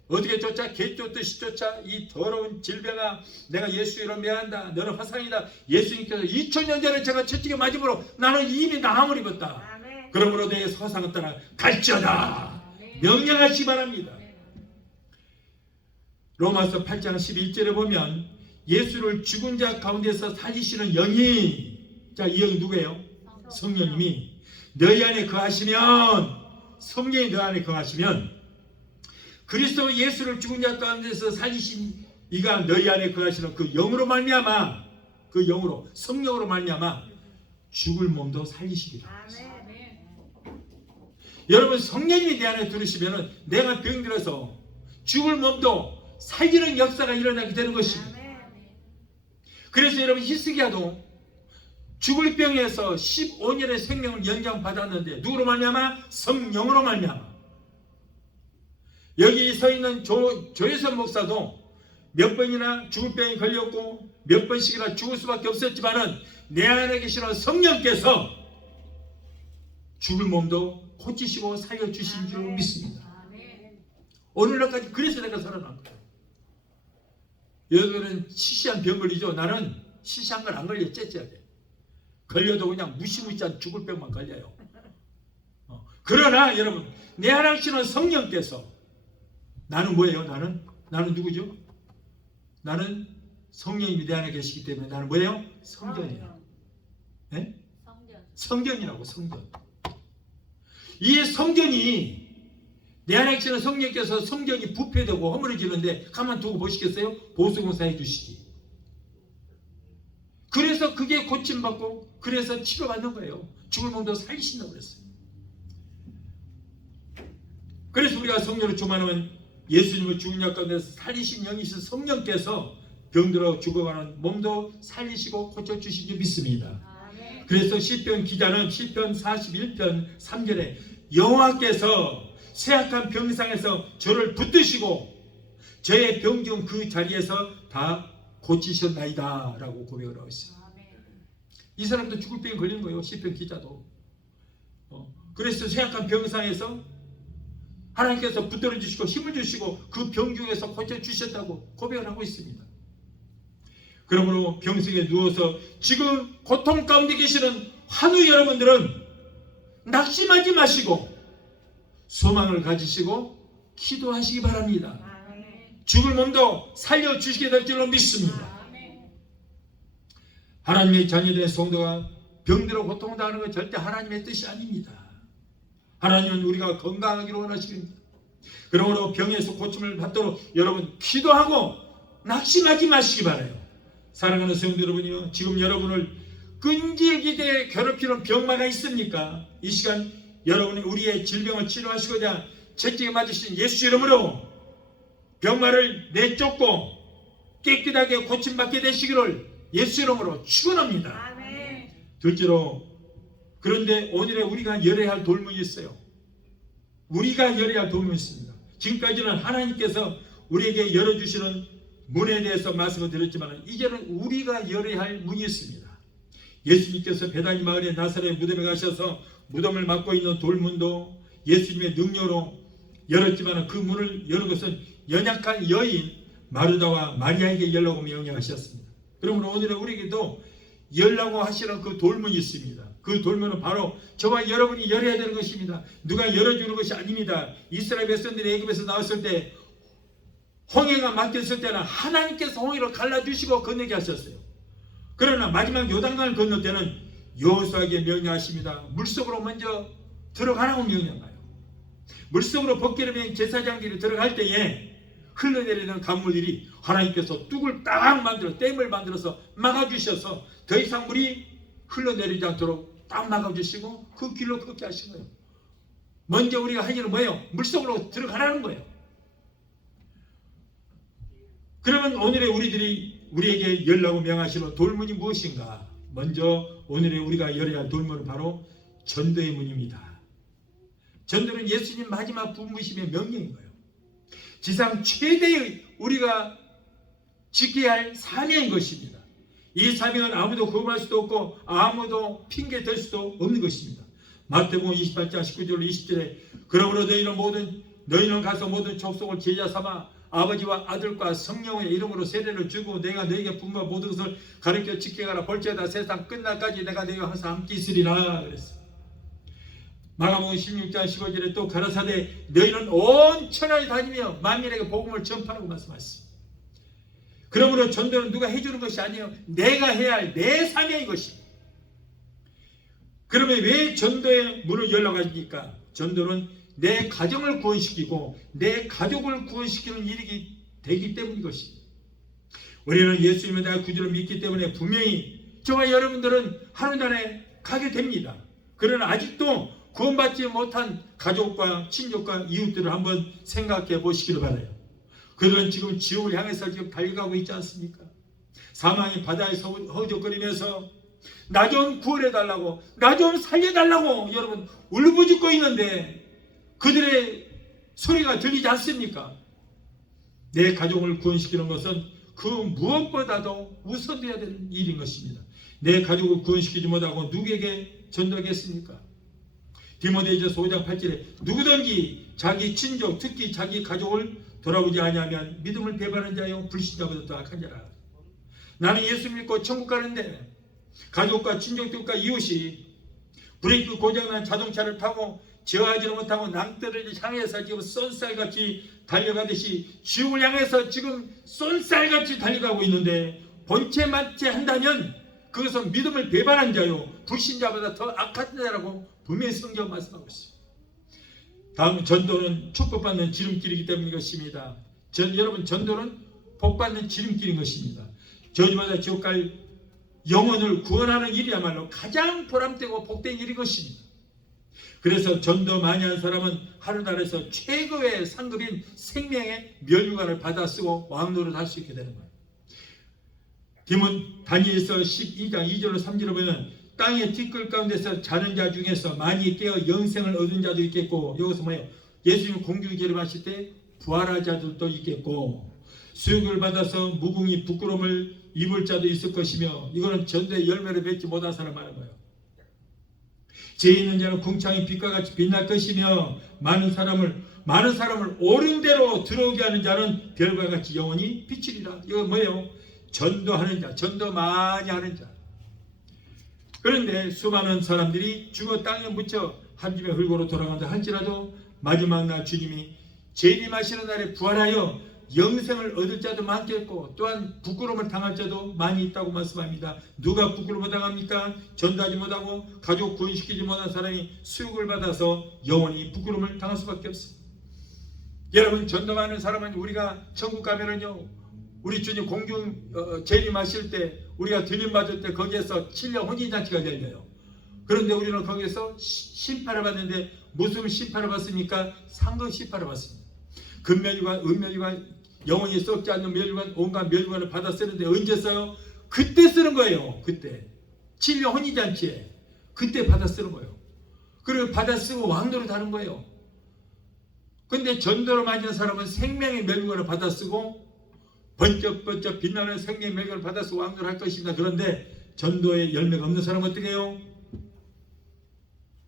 어떻게 쫓아? 개 쫓듯이 쫓아. 이 더러운 질병아 내가 예수 이름 명한다. 너는 화상이다. 예수님께서 2000년 전에 제가 채찍에 맞음으로 나는 이미 나함을 입었다. 그러므로 내 화상을 따라 갈지어다. 명령하시기 바랍니다. 로마서 8장 11절에 보면 예수를 죽은 자 가운데서 살리시는 영이, 자, 이 영이 누구예요? 성령님이 너희 안에 거하시면, 성령이 너 안에 거하시면 그리스도 예수를 죽은 자 가운데서 살리신 이가 너희 안에 거하시는 그 영으로 말미암아, 그 영으로 성령으로 말미암아 죽을 몸도 살리시리라. 여러분 성령님이 내 안에 들으시면 내가 병들어서 죽을 몸도 살리는 역사가 일어나게 되는 것입니다. 그래서 여러분 히스기야도 죽을 병에서 15년의 생명을 연장받았는데 누구로 말미암아? 성령으로 말미암아. 여기 서 있는 조혜선 목사도 몇 번이나 죽을 병이 걸렸고 몇 번씩이나 죽을 수밖에 없었지만은 내 안에 계시는 성령께서 죽을 몸도 고치시고 살려주신 줄 믿습니다. 오늘날까지 그래서 내가 살아난 거예요. 여러분은 시시한 병 걸리죠? 나는 시시한 걸 안 걸려. 째째야 돼. 걸려도 그냥 무시무시한 죽을 병만 걸려요. 그러나 여러분 내 안에 계시는 성령께서 나는 뭐예요? 나는 누구죠? 나는 성령님이 내 안에 계시기 때문에 나는 뭐예요? 성전이에요. 네? 성전이라고. 성전. 이 성전이 내 안에 계시는 성령께서 성전이 부패되고 허물어지는데 가만 두고 보시겠어요? 보수공사 해주시지. 그래서 그게 고침받고 그래서 치료받는 거예요. 죽을 몸도 살리신다고 그랬어요. 그래서 우리가 성령을 충만하면 예수님을 죽은 자 가운데서 살리신 영이신 성령께서 병들어 죽어가는 몸도 살리시고 고쳐주신 줄 믿습니다. 그래서 시편 기자는 시편 41편 3절에 여호와께서 쇠약한 병상에서 저를 붙드시고 저의 병중 그 자리에서 다 고치셨나이다 라고 고백을 하고 있어요. 이 사람도 죽을 병에 걸린 거예요. 시편 기자도. 그래서 쇠약한 병상에서 하나님께서 붙들어 주시고 힘을 주시고 그 병중에서 고쳐주셨다고 고백을 하고 있습니다. 그러므로 병석에 누워서 지금 고통 가운데 계시는 환우 여러분들은 낙심하지 마시고 소망을 가지시고 기도하시기 바랍니다. 죽을 몸도 살려주시게 될 줄로 믿습니다. 하나님의 자녀된 성도가 병들어 고통당하는 건 절대 하나님의 뜻이 아닙니다. 하나님은 우리가 건강하기를 원하십니다. 그러므로 병에서 고침을 받도록 여러분 기도하고 낙심하지 마시기 바라요. 사랑하는 성도 여러분이요, 지금 여러분을 끈질기게 괴롭히는 병마가 있습니까? 이 시간 여러분이 우리의 질병을 치료하시고자 채찍에 맞으신 예수 이름으로 병마를 내쫓고 깨끗하게 고침받게 되시기를 예수 이름으로 축원합니다. 아멘. 둘째로, 그런데 오늘에 우리가 열어야 할 돌문이 있어요. 우리가 열어야 할 돌문이 있습니다. 지금까지는 하나님께서 우리에게 열어주시는 문에 대해서 말씀을 드렸지만 이제는 우리가 열어야 할 문이 있습니다. 예수님께서 베다니 마을의 나사렛 무덤에 가셔서 무덤을 막고 있는 돌문도 예수님의 능력으로 열었지만 그 문을 여는 것은 연약한 여인 마르다와 마리아에게 열라고 명령하셨습니다. 그러므로 오늘은 우리에게도 열라고 하시는 그 돌문이 있습니다. 그 돌문은 바로 저와 여러분이 열어야 되는 것입니다. 누가 열어주는 것이 아닙니다. 이스라엘 백성들이 애굽에서 나왔을 때 홍해가 막혔을 때는 하나님께서 홍해를 갈라주시고 건너게 하셨어요. 그러나 마지막 요단강을 건널 때는 여호수아에게 명령하십니다. 물속으로 먼저 들어가라고 명령해요. 물속으로 벗기를 맨 제사장들이 들어갈 때에 흘러내리는 강물들이 하나님께서 뚝을 딱 만들어 댐을 만들어서 막아주셔서 더 이상 물이 흘러내리지 않도록 딱 막아주시고 그 길로 걷게 하신 거예요. 먼저 우리가 할 일은 뭐예요? 물속으로 들어가라는 거예요. 그러면 오늘의 우리에게 열라고 명하시는 돌문이 무엇인가? 먼저 오늘의 우리가 열어야 할 돌문은 바로 전도의 문입니다. 전도는 예수님 마지막 부르심의 명령인 거예요. 지상 최대의 우리가 지켜야 할 사명인 것입니다. 이 사명은 아무도 거부할 수도 없고 아무도 핑계 댈 수도 없는 것입니다. 마태복음 28장 19절 20절에 그러므로 너희는 가서 모든 족속을 제자 삼아 아버지와 아들과 성령의 이름으로 세례를 주고 내가 너희에게 분부한 모든 것을 가르쳐 지켜가라. 볼지어다 세상 끝날까지 내가 너희와 항상 함께 있으리라 그랬어요. 마가복음 16장 15절에 또 가라사대 너희는 온 천하에 다니며 만민에게 복음을 전파하라고 말씀하셨습니다. 그러므로 전도는 누가 해주는 것이 아니에요. 내가 해야 할 내 사명인 것입니다. 그러면 왜 전도의 문을 열라고 하십니까? 전도는 내 가정을 구원시키고 내 가족을 구원시키는 일이 되기 때문인 것입니다. 우리는 예수님에 대한 구주를 믿기 때문에 분명히 저와 여러분들은 하늘나라에 가게 됩니다. 그러나 아직도 구원받지 못한 가족과 친족과 이웃들을 한번 생각해 보시기를 바라요. 그들은 지금 지옥을 향해서 지금 달려가고 있지 않습니까? 사망의 바다에서 허우적거리면서 나 좀 구원해달라고, 나 좀 살려달라고 여러분 울부짖고 있는데 그들의 소리가 들리지 않습니까? 내 가족을 구원시키는 것은 그 무엇보다도 우선되어야 되는 일인 것입니다. 내 가족을 구원시키지 못하고 누구에게 전도하겠습니까? 디모데후서 5장 8절에 누구든지 자기 친족 특히 자기 가족을 돌아보지 아니하면 믿음을 배반하는 자요 불신자보다 더 악한 자라. 나는 예수 믿고 천국 가는데 가족과 친족들과 이웃이 브레이크 고장난 자동차를 타고 제어하지를 못하고 낭떠러지를 향해서 지금 쏜살같이 달려가듯이 지옥을 향해서 지금 쏜살같이 달려가고 있는데 본체만체 한다면 그것은 믿음을 배반한 자요 불신자보다 더 악한 자라고 분명히 성경 말씀하고 있습니다. 다음 전도는 축복받는 지름길이기 때문인 것입니다. 여러분 전도는 복받는 지름길인 것입니다. 저주마다 지옥 갈 영혼을 구원하는 일이야말로 가장 보람되고 복된 일인 것입니다. 그래서 전도 많이 한 사람은 하늘나라에서 최고의 상급인 생명의 면류관을 받아 쓰고 왕노릇 할 수 있게 되는 거예요. 다니엘서 12장 2절로 3절을 보면 땅의 티끌 가운데서 자는 자 중에서 많이 깨어 영생을 얻은 자도 있겠고 여기서 뭐예요? 예수님 공중에 기름하실 때 부활할 자들도 있겠고 수육을 받아서 무궁히 부끄러움을 입을 자도 있을 것이며 이거는 전도의 열매를 맺지 못한 사람 하는 거예요. 죄 있는 자는 궁창의 빛과 같이 빛날 것이며 많은 사람을 옳은 대로 들어오게 하는 자는 별과 같이 영원히 비치리라. 이거 뭐예요? 전도하는 자, 전도 많이 하는 자. 그런데 수많은 사람들이 죽어 땅에 묻혀 한 줌의 흙으로 돌아간다 할지라도 마지막 날 주님이 재림하시는 날에 부활하여 영생을 얻을 자도 많겠고 또한 부끄러움을 당할 자도 많이 있다고 말씀합니다. 누가 부끄러움을 당합니까? 전도하지 못하고 가족 구원시키지 못한 사람이 수육을 받아서 영원히 부끄러움을 당할 수밖에 없습니다. 여러분 전도하는 사람은 우리가 천국 가면은요 우리 주님 공중 재림하실 때 우리가 들림받을 때 거기에서 7년 혼인잔치가 열려요. 그런데 우리는 거기에서 심판을 받는데 무슨 심판을 받습니까? 상급 심판을 받습니다. 금면류관, 은면류관, 영원히 썩지 않는 면류관, 온갖 면류관을 받아 쓰는데 언제 써요? 그때 쓰는 거예요. 그때 진료 혼인잔치에 그때 받아 쓰는 거예요. 그리고 받아 쓰고 왕노릇 하는 거예요. 근데 전도를 맞은 사람은 생명의 면류관을 받아 쓰고 번쩍번쩍 빛나는 생명의 면류관을 받아 쓰고 왕노릇 할 것입니다. 그런데 전도의 열매가 없는 사람은 어떻게 해요?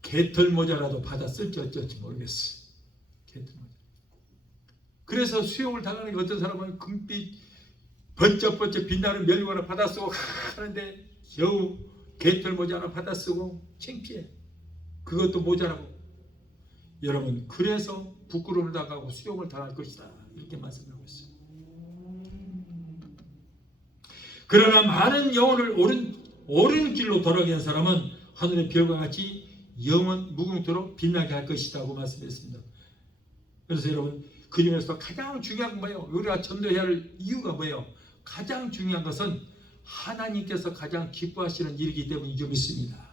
개털 모자라도 받아 쓸지 어쩔지 모르겠어. 개털 모자. 그래서 수용을 당하는 게 어떤 사람은 금빛 번쩍번쩍 빛나는 면류관을 받아 쓰고 하는데 겨우 개털 모자 하나 받아 쓰고 창피해. 그것도 모자라고. 여러분, 그래서 부끄러움을 당하고 수용을 당할 것이다. 이렇게 말씀하고 있어요. 그러나 많은 영혼을 옳은 길로 돌아가게 한 사람은 하늘의 별과 같이 영원 무궁토록 빛나게 할 것이라고 말씀했습니다. 그래서 여러분, 그 중에서 가장 중요한 건 뭐예요? 우리가 전도해야 할 이유가 뭐예요? 가장 중요한 것은 하나님께서 가장 기뻐하시는 일이기 때문이죠. 믿습니다.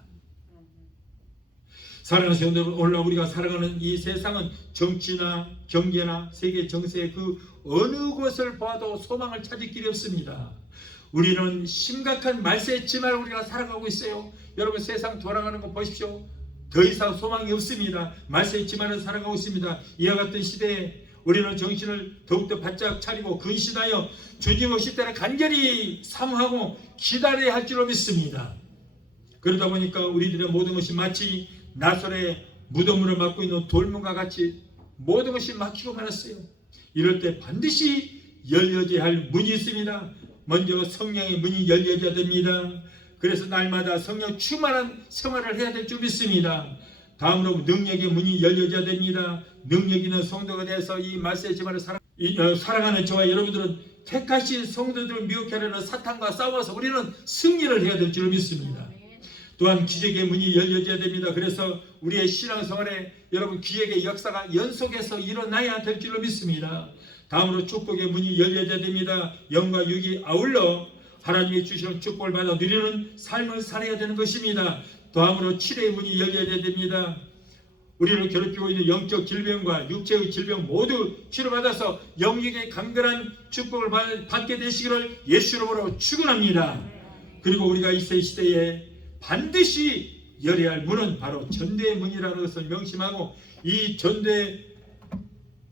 사랑하는 성도 여러분, 오늘 우리가 살아가는 이 세상은 정치나 경제나 세계 정세 그 어느 곳을 봐도 소망을 찾을 길이 없습니다. 우리는 심각한 말세의 지마를 우리가 살아가고 있어요. 여러분, 세상 돌아가는 거 보십시오. 더 이상 소망이 없습니다. 말세의 지마를 살아가고 있습니다. 이와 같은 시대에 우리는 정신을 더욱더 바짝 차리고 근신하여 주님 오실 때를 간절히 사모하고 기다려야 할 줄로 믿습니다. 그러다 보니까 우리들의 모든 것이 마치 나설의 무덤으로 막고 있는 돌문과 같이 모든 것이 막히고 말았어요. 이럴 때 반드시 열려져야 할 문이 있습니다. 먼저 성령의 문이 열려져야 됩니다. 그래서 날마다 성령 충만한 생활을 해야 될 줄 믿습니다. 다음으로 능력의 문이 열려져야 됩니다. 능력 있는 성도가 돼서 이 말세의 지마를 살아가는 저와 여러분들은 택하신 성도들을 미혹해 하려는 사탄과 싸워서 우리는 승리를 해야 될 줄 믿습니다. 또한 기적의 문이 열려져야 됩니다. 그래서 우리의 신앙생활에 여러분 기적의 역사가 연속해서 일어나야 될 줄로 믿습니다. 다음으로 축복의 문이 열려져야 됩니다. 영과 육이 아울러 하나님이 주시는 축복을 받아 누리는 삶을 살아야 되는 것입니다. 다음으로 치료의 문이 열려야 됩니다. 우리를 괴롭히고 있는 영적 질병과 육체의 질병 모두 치료받아서 영육의 강건한 축복을 받게 되시기를 예수 이름으로 축원합니다. 그리고 우리가 이 시대에 반드시 열어야 할 문은 바로 전도의 문이라는 것을 명심하고 이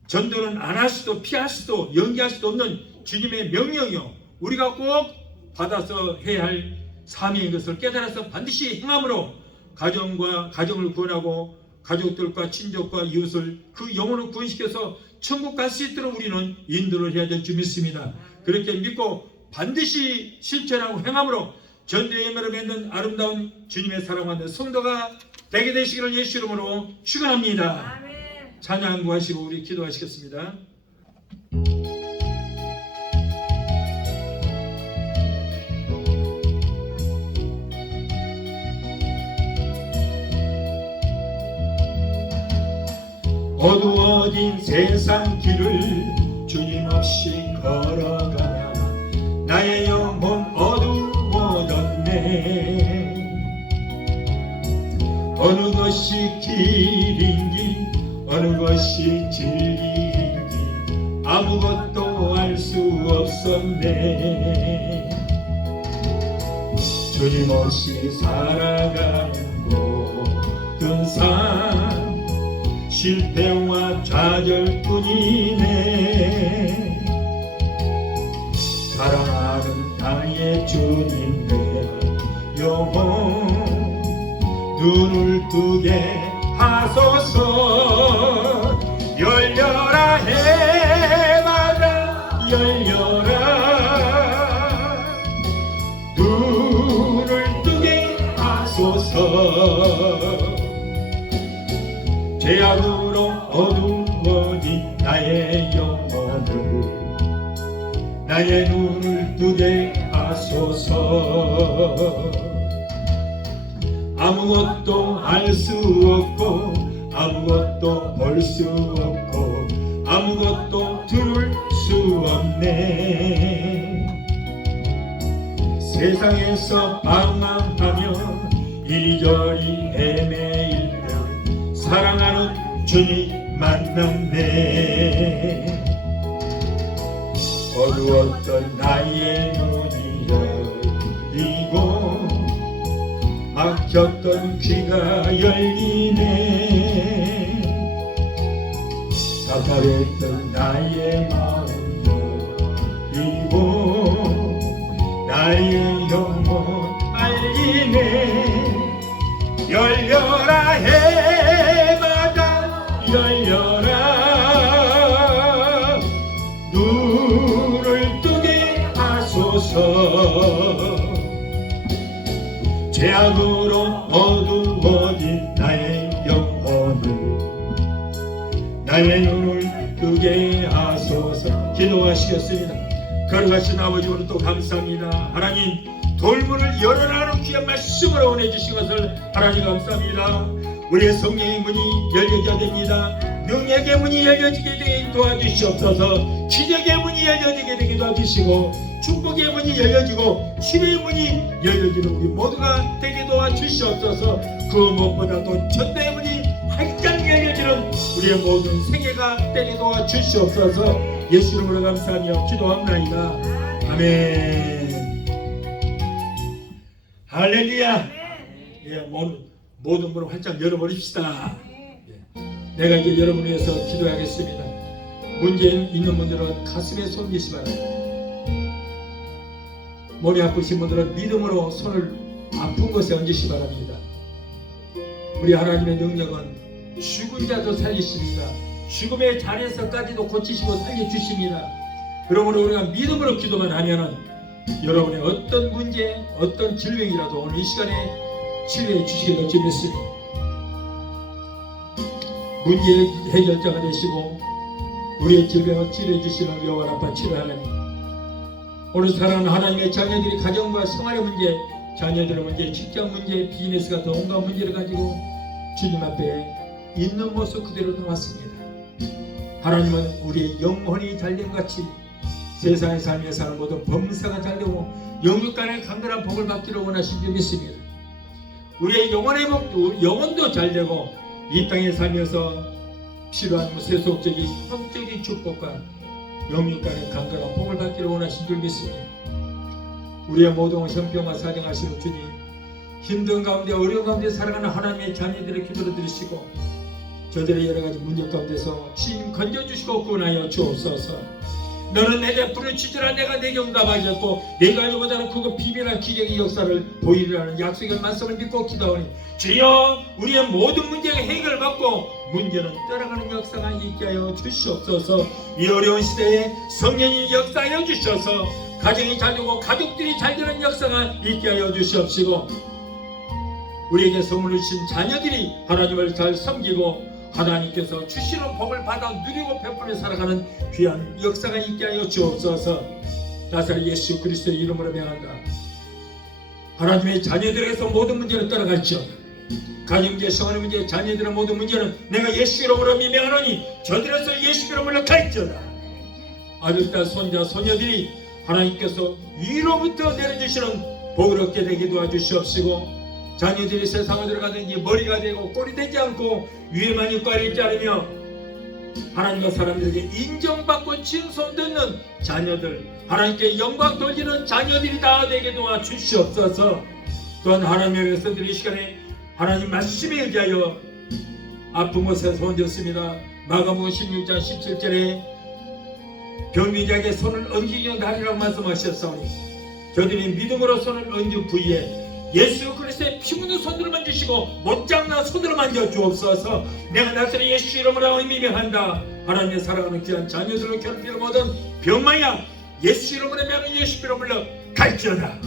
전도는 안 할 수도 피할 수도 연기할 수도 없는 주님의 명령이요. 우리가 꼭 받아서 해야 할 사명인 것을 깨달아서 반드시 행함으로 가정을 구원하고 가족들과 친족과 이웃을 그 영혼을 구원시켜서 천국 갈 수 있도록 우리는 인도를 해야 될 줄 믿습니다. 그렇게 믿고 반드시 실천하고 행함으로 전도의 열매를 맺는 아름다운 주님의 사랑받는 성도가 되게 되시기를 예수 이름으로 축원합니다. 찬양 구하시고 우리 기도하시겠습니다. 어두워진 세상 길을 주님 없이 걸어가나 나의 영혼 어두워졌네. 어느 것이 길인지 어느 것이 진리인지 아무것도 알 수 없었네. 주님 없이 살아가는 모든 삶 실패와 좌절뿐이네. 사랑하는 나의 주님 내 영혼 눈을 뜨게 하소서. 열려라 해마다 열려라 눈을 뜨게 하소서. 죄악으로 어두워진 나의 영혼을 나의 눈을 뜨게 하소서. 아무것도 알 수 없고 아무것도 볼 수 없고 아무것도 들을 수 없네. 세상에서 방황하며 이리저리 주님 만났네. 어두웠던 나의 눈이 열리고 막혔던 귀가 열리네. 답답했던 나의 마음 열리고 나의 영혼 알리네. 열려라 해마다 열려라. 눈을 뜨게 하소서. 죄악으로 어두워진 나의 영혼을 나의 눈을 뜨게 하소서. 기도하시겠습니다. 걸어가신 아버지, 오늘 또 감사합니다. 하나님, 돌문을 열어라는 귀한 말씀으로 보내주신 것을 하나님 감사합니다. 우리의 성령의 문이 열려져야 됩니다. 능력의 문이 열려지게 되게 도와주시옵소서. 기적의 문이 열려지게 되게 도와주시고, 축복의 문이 열려지고, 치유의 문이 열려지는 우리 모두가 되게 도와주시옵소서. 그 무엇보다도 천대의 문이 활짝 열려지는 우리의 모든 생애가 되게 도와주시옵소서. 예수 이름으로 감사하며 기도합나이다. 아멘. 할렐루야. 예, 모든 문을 활짝 열어버립시다. 예, 내가 이제 여러분을 위해서 기도하겠습니다. 문제 있는 분들은 가슴에 손 대시 바랍니다. 머리 아프신 분들은 믿음으로 손을 아픈 곳에 얹으시 바랍니다. 우리 하나님의 능력은 죽은 자도 살리십니다. 죽음의 자리에서까지도 고치시고 살려주십니다. 그러므로 우리가 믿음으로 기도만 하면은 여러분의 어떤 문제, 어떤 질병이라도 오늘 이 시간에 치료해 주시기를 믿습니다. 문제의 해결자가 되시고 우리의 질병을 치료해 주시는 여호와 라파 치료 하나님, 오늘 사랑하는 하나님의 자녀들이 가정과 생활의 문제, 자녀들의 문제, 직장 문제, 비즈니스 같은 온갖 문제를 가지고 주님 앞에 있는 모습 그대로 나왔습니다. 하나님은 우리의 영혼이 잘된 같이 세상의 삶에 사는 모든 범사가 잘되고 영육간의 강건한 복을 받기를 원하신 줄 믿습니다. 우리의 영혼의 복도, 영혼도 잘되고 이 땅에 살면서 필요한 세속적인 형적인 축복과 영육간의 강건한 복을 받기를 원하신 줄 믿습니다. 우리의 모든 형편과 사정하시는 주님, 힘든 가운데 어려운 가운데 살아가는 하나님의 자녀들의 기도를 들으시고 저들의 여러가지 문제 가운데서 주님 건져주시고 구원하여 주옵소서. 너는 내게 부르짖으라 내가 내게 응답하였고 내가 이보다는 그거 비밀한 기적의 역사를 보이리라는 약속의 말씀을 믿고 기도하오니 주여, 우리의 모든 문제가 해결받고 문제는 떠나가는 역사가 있게 하여 주시옵소서. 이 어려운 시대에 성령이 역사하여 주셔서 가정이 잘되고 가족들이 잘되는 역사가 있게 하여 주시옵시고, 우리에게 선물을 주신 자녀들이 하나님을 잘 섬기고 하나님께서 주시는 복을 받아 누리고 베풀며 살아가는 귀한 역사가 있게 하여 주옵소서. 나사렛 예수 그리스도의 이름으로 명한다. 하나님의 자녀들에게서 모든 문제를 떠나갈지어다. 가정문제, 생활의 문제, 자녀들의 모든 문제는 내가 예수 이름으로 명하노니 저들에서 예수 이름으로 갈지어다. 아들, 딸, 손자, 소녀들이 하나님께서 위로부터 내려주시는 복을 얻게 되게 도와주시옵시고, 자녀들이 세상을 들어가든지 머리가 되고 꼴이 되지 않고 위에만 있고 아래지 않으며 하나님과 사람들에게 인정받고 칭송 듣는 자녀들, 하나님께 영광 돌리는 자녀들이 다 되게 도와주시옵소서. 또한 하나님의 백성들이 이 시간에 하나님 말씀에 의지하여 아픈 곳에서 얹었습니다. 마가복음 16장 17절에 병민자에게 손을 얹기는 날이라고 말씀하셨사오니 저들이 믿음으로 손을 얹은 부위에 예수 그리스도의 피 묻은 손으로 만지시고 못장난 손으로 만져 주옵소서. 내가 나사렛 예수 이름으로 의미명한다. 하나님의 사랑하는 귀한 자녀들을 괴롭히는 모든 병마야 예수 이름으로 명하는 예수 이름으로 갈지어다.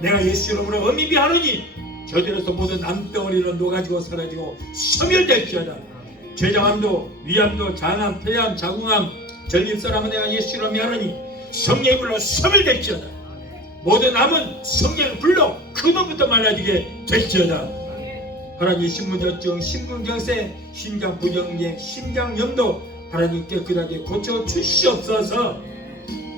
내가 예수 이름으로 의미명하노니 저들에서 모든 남덩어리는 녹아지고 사라지고 소멸될지어다. 췌장암도, 위암도, 장암, 폐암, 자궁암, 전립선암은 내가 예수 이름으로 명하노니 성령의 불로 소멸될지어다. 모든 암은 성령의 불로 근원부터 말라지게 될지어다. 하나님 신부전증, 심근경색, 심장부정맥, 심장염도 하나님 깨끗하게 고쳐주시옵소서.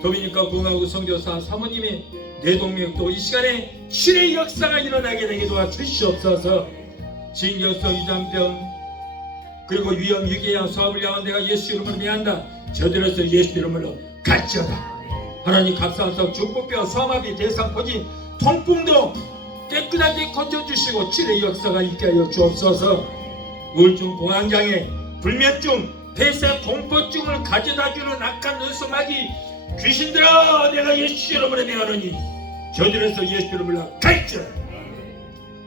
도미니카 공화국 선교사 사모님의 뇌동맥도 이 시간에 치료의 역사가 일어나게 되게 도와주시옵소서. 진경성 유장병, 그리고 위험 위기와 수압을 향한 내가 예수 이름으로 미안한다. 저들에서 예수 이름으로 갈지어다. 하나님 감사합니다. 중풍병, 소아마비, 대상포진, 통풍도 깨끗하게 고쳐주시고 치료의 역사가 있게 하여 주옵소서. 우울증, 공황장애, 불면증, 폐쇄 공포증을 가져다주는 악한 눈수마귀 귀신들아, 내가 예수 이름으로 명하노니 저들에서 예수 이름으로 갈지어다.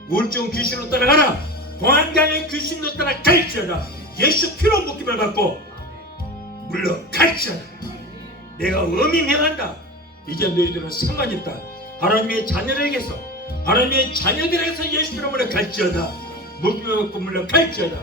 우울증 귀신으로 따라가라. 공황장애 귀신으로 따라갈지어다. 예수 피로 묶임을 받고 물러갈지어다. 내가 엄히 명한다. 이제 너희들은 상관이 없다. 하나님의 자녀들에게서, 하나님의 자녀들에게서 예수 이름으로 갈지어다. 묶임을 받고 물러갈지어다.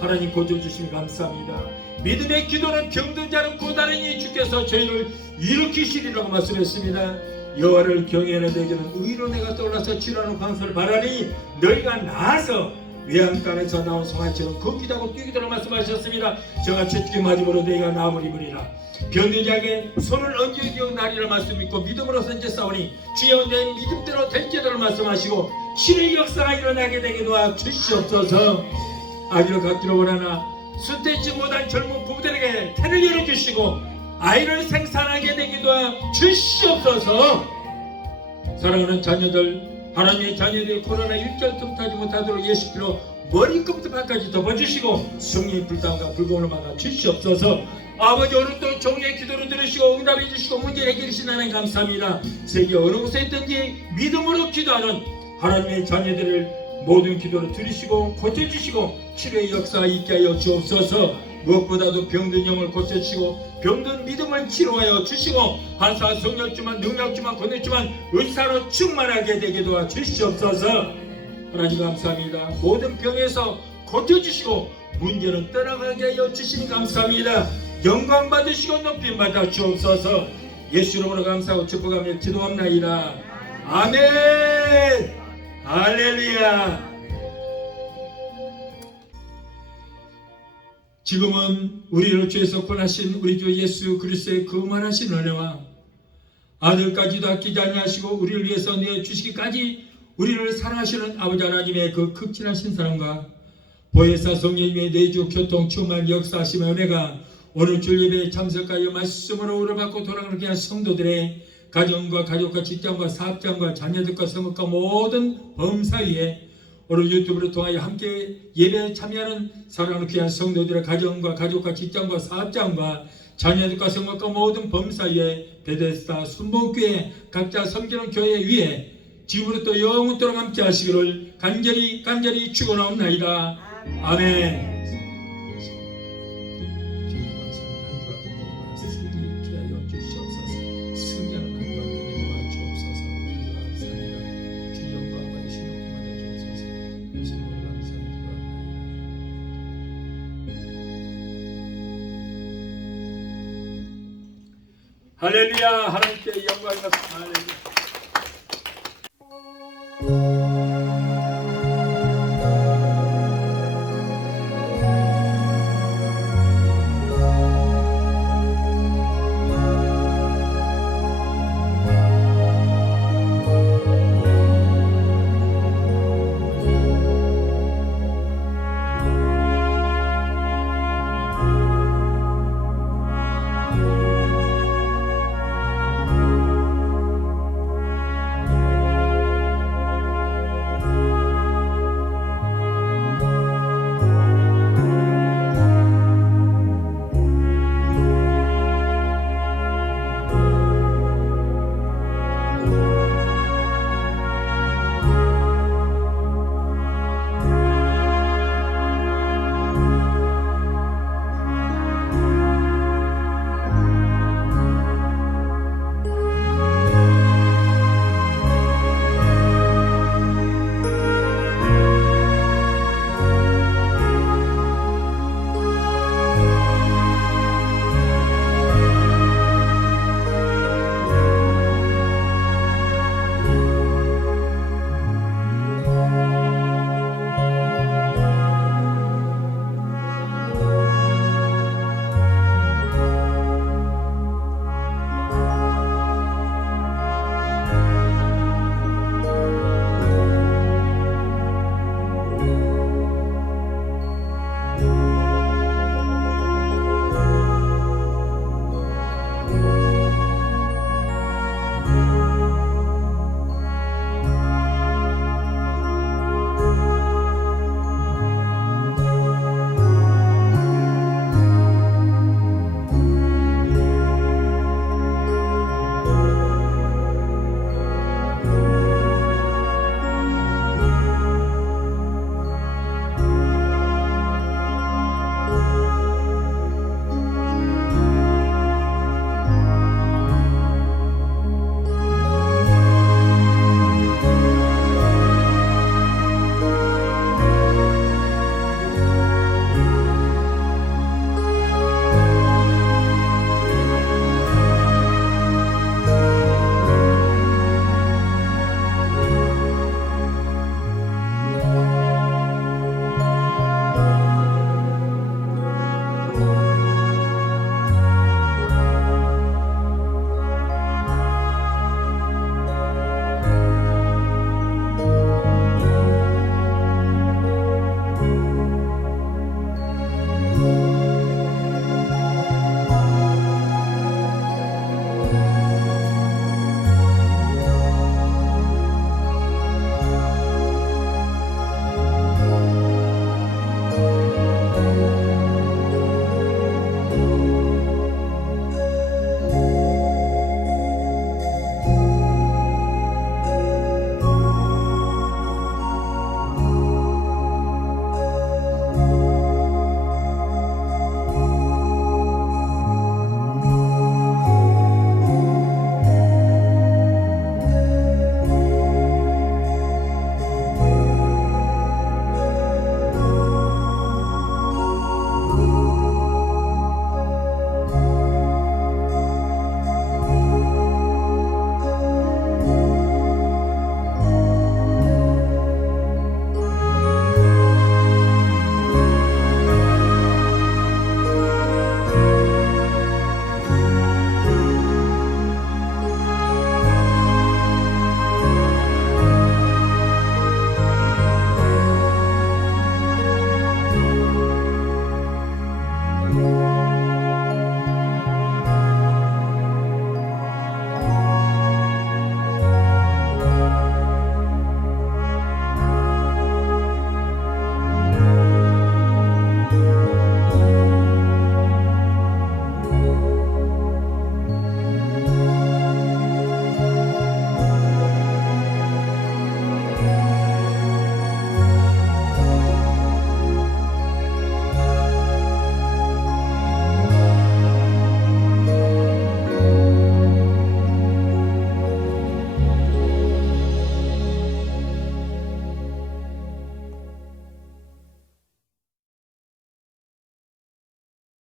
하나님 고쳐주시니 감사합니다. 믿음의 기도는 병든 자는 구원하리니 주께서 저희를 일으키시리라고 말씀했습니다. 여호와를 경외하는 너희들은 의로 내가 떠올라서 치료하는 광선을 바라니 너희가 나아서 외양간에서 나온 송아지처럼 걷기도 뛰기도록 말씀하셨습니다. 저같이 죽게 맞음으로 너희가 나음을 입으리라. 병든 자에게 손을 얹어 나리라 말씀 믿고 믿음으로 선제 싸우니 주여 내 믿음대로 될지도록 말씀하시고 치료의 역사가 일어나게 되게 도와 주시옵소서. 아기를 갖기를 원하나 수태지 못한 젊은 부부들에게 태를 열어주시고 아이를 생산하게 되게 도와 주시옵소서. 사랑하는 자녀들, 하나님의 자녀들이 코로나 일절 틈타지 못하도록 예수께로 머리끝부터 발까지 덮어주시고 성령의 불담과 불공을 막아 주시옵소서. 아버지, 오늘도 종류의 기도를 들으시고 응답해 주시고 문제 해결해 주신 하나님 감사합니다. 세계 어느 곳에 있든지 믿음으로 기도하는 하나님의 자녀들을 모든 기도를 들으시고 고쳐주시고 치료의 역사가 있게 하여 주옵소서. 무엇보다도 병든 영을 고쳐주시고 병든 믿음을 치료하여 주시고 한사 성령주만 능력주만 권능주만 의사로 충만하게 되게 도와 주시옵소서. 하나님 감사합니다. 모든 병에서 고쳐주시고 문제는 떠나가게 하여 주시니 감사합니다. 영광 받으시고 높임 받아 주옵소서. 예수 이름으로 감사하고 축복하며 기도합나이다. 아멘. 할렐루야. 지금은 우리를 죄에서 구원하신 우리 주 예수 그리스도의 그만하신 은혜와 아들까지도 아끼지 아니하시고 우리를 위해서 내주시기까지 우리를 사랑하시는 아버지 하나님의 그 극진하신 사랑과 보혜사 성령님의 내주 교통 충만 역사하심의 은혜가 오늘 주일 예배에 참석하여 말씀으로 우러받고 돌아가게 한 성도들의 가정과 가족과 직장과 사업장과 자녀들과 성업과 모든 범사 위에 오늘 유튜브를 통하여 함께 예배에 참여하는 사랑하는 귀한 성도들의 가정과 가족과 직장과 사업장과 자녀들과 성업과 모든 범사 위에 베데스다 순복교회 각자 섬기는 교회 위에 지금부터 영원토록 함께 하시기를 간절히 축원하옵나이다. 아멘. 할렐루야. 하나님께 영광이 있습니다. 할렐루야.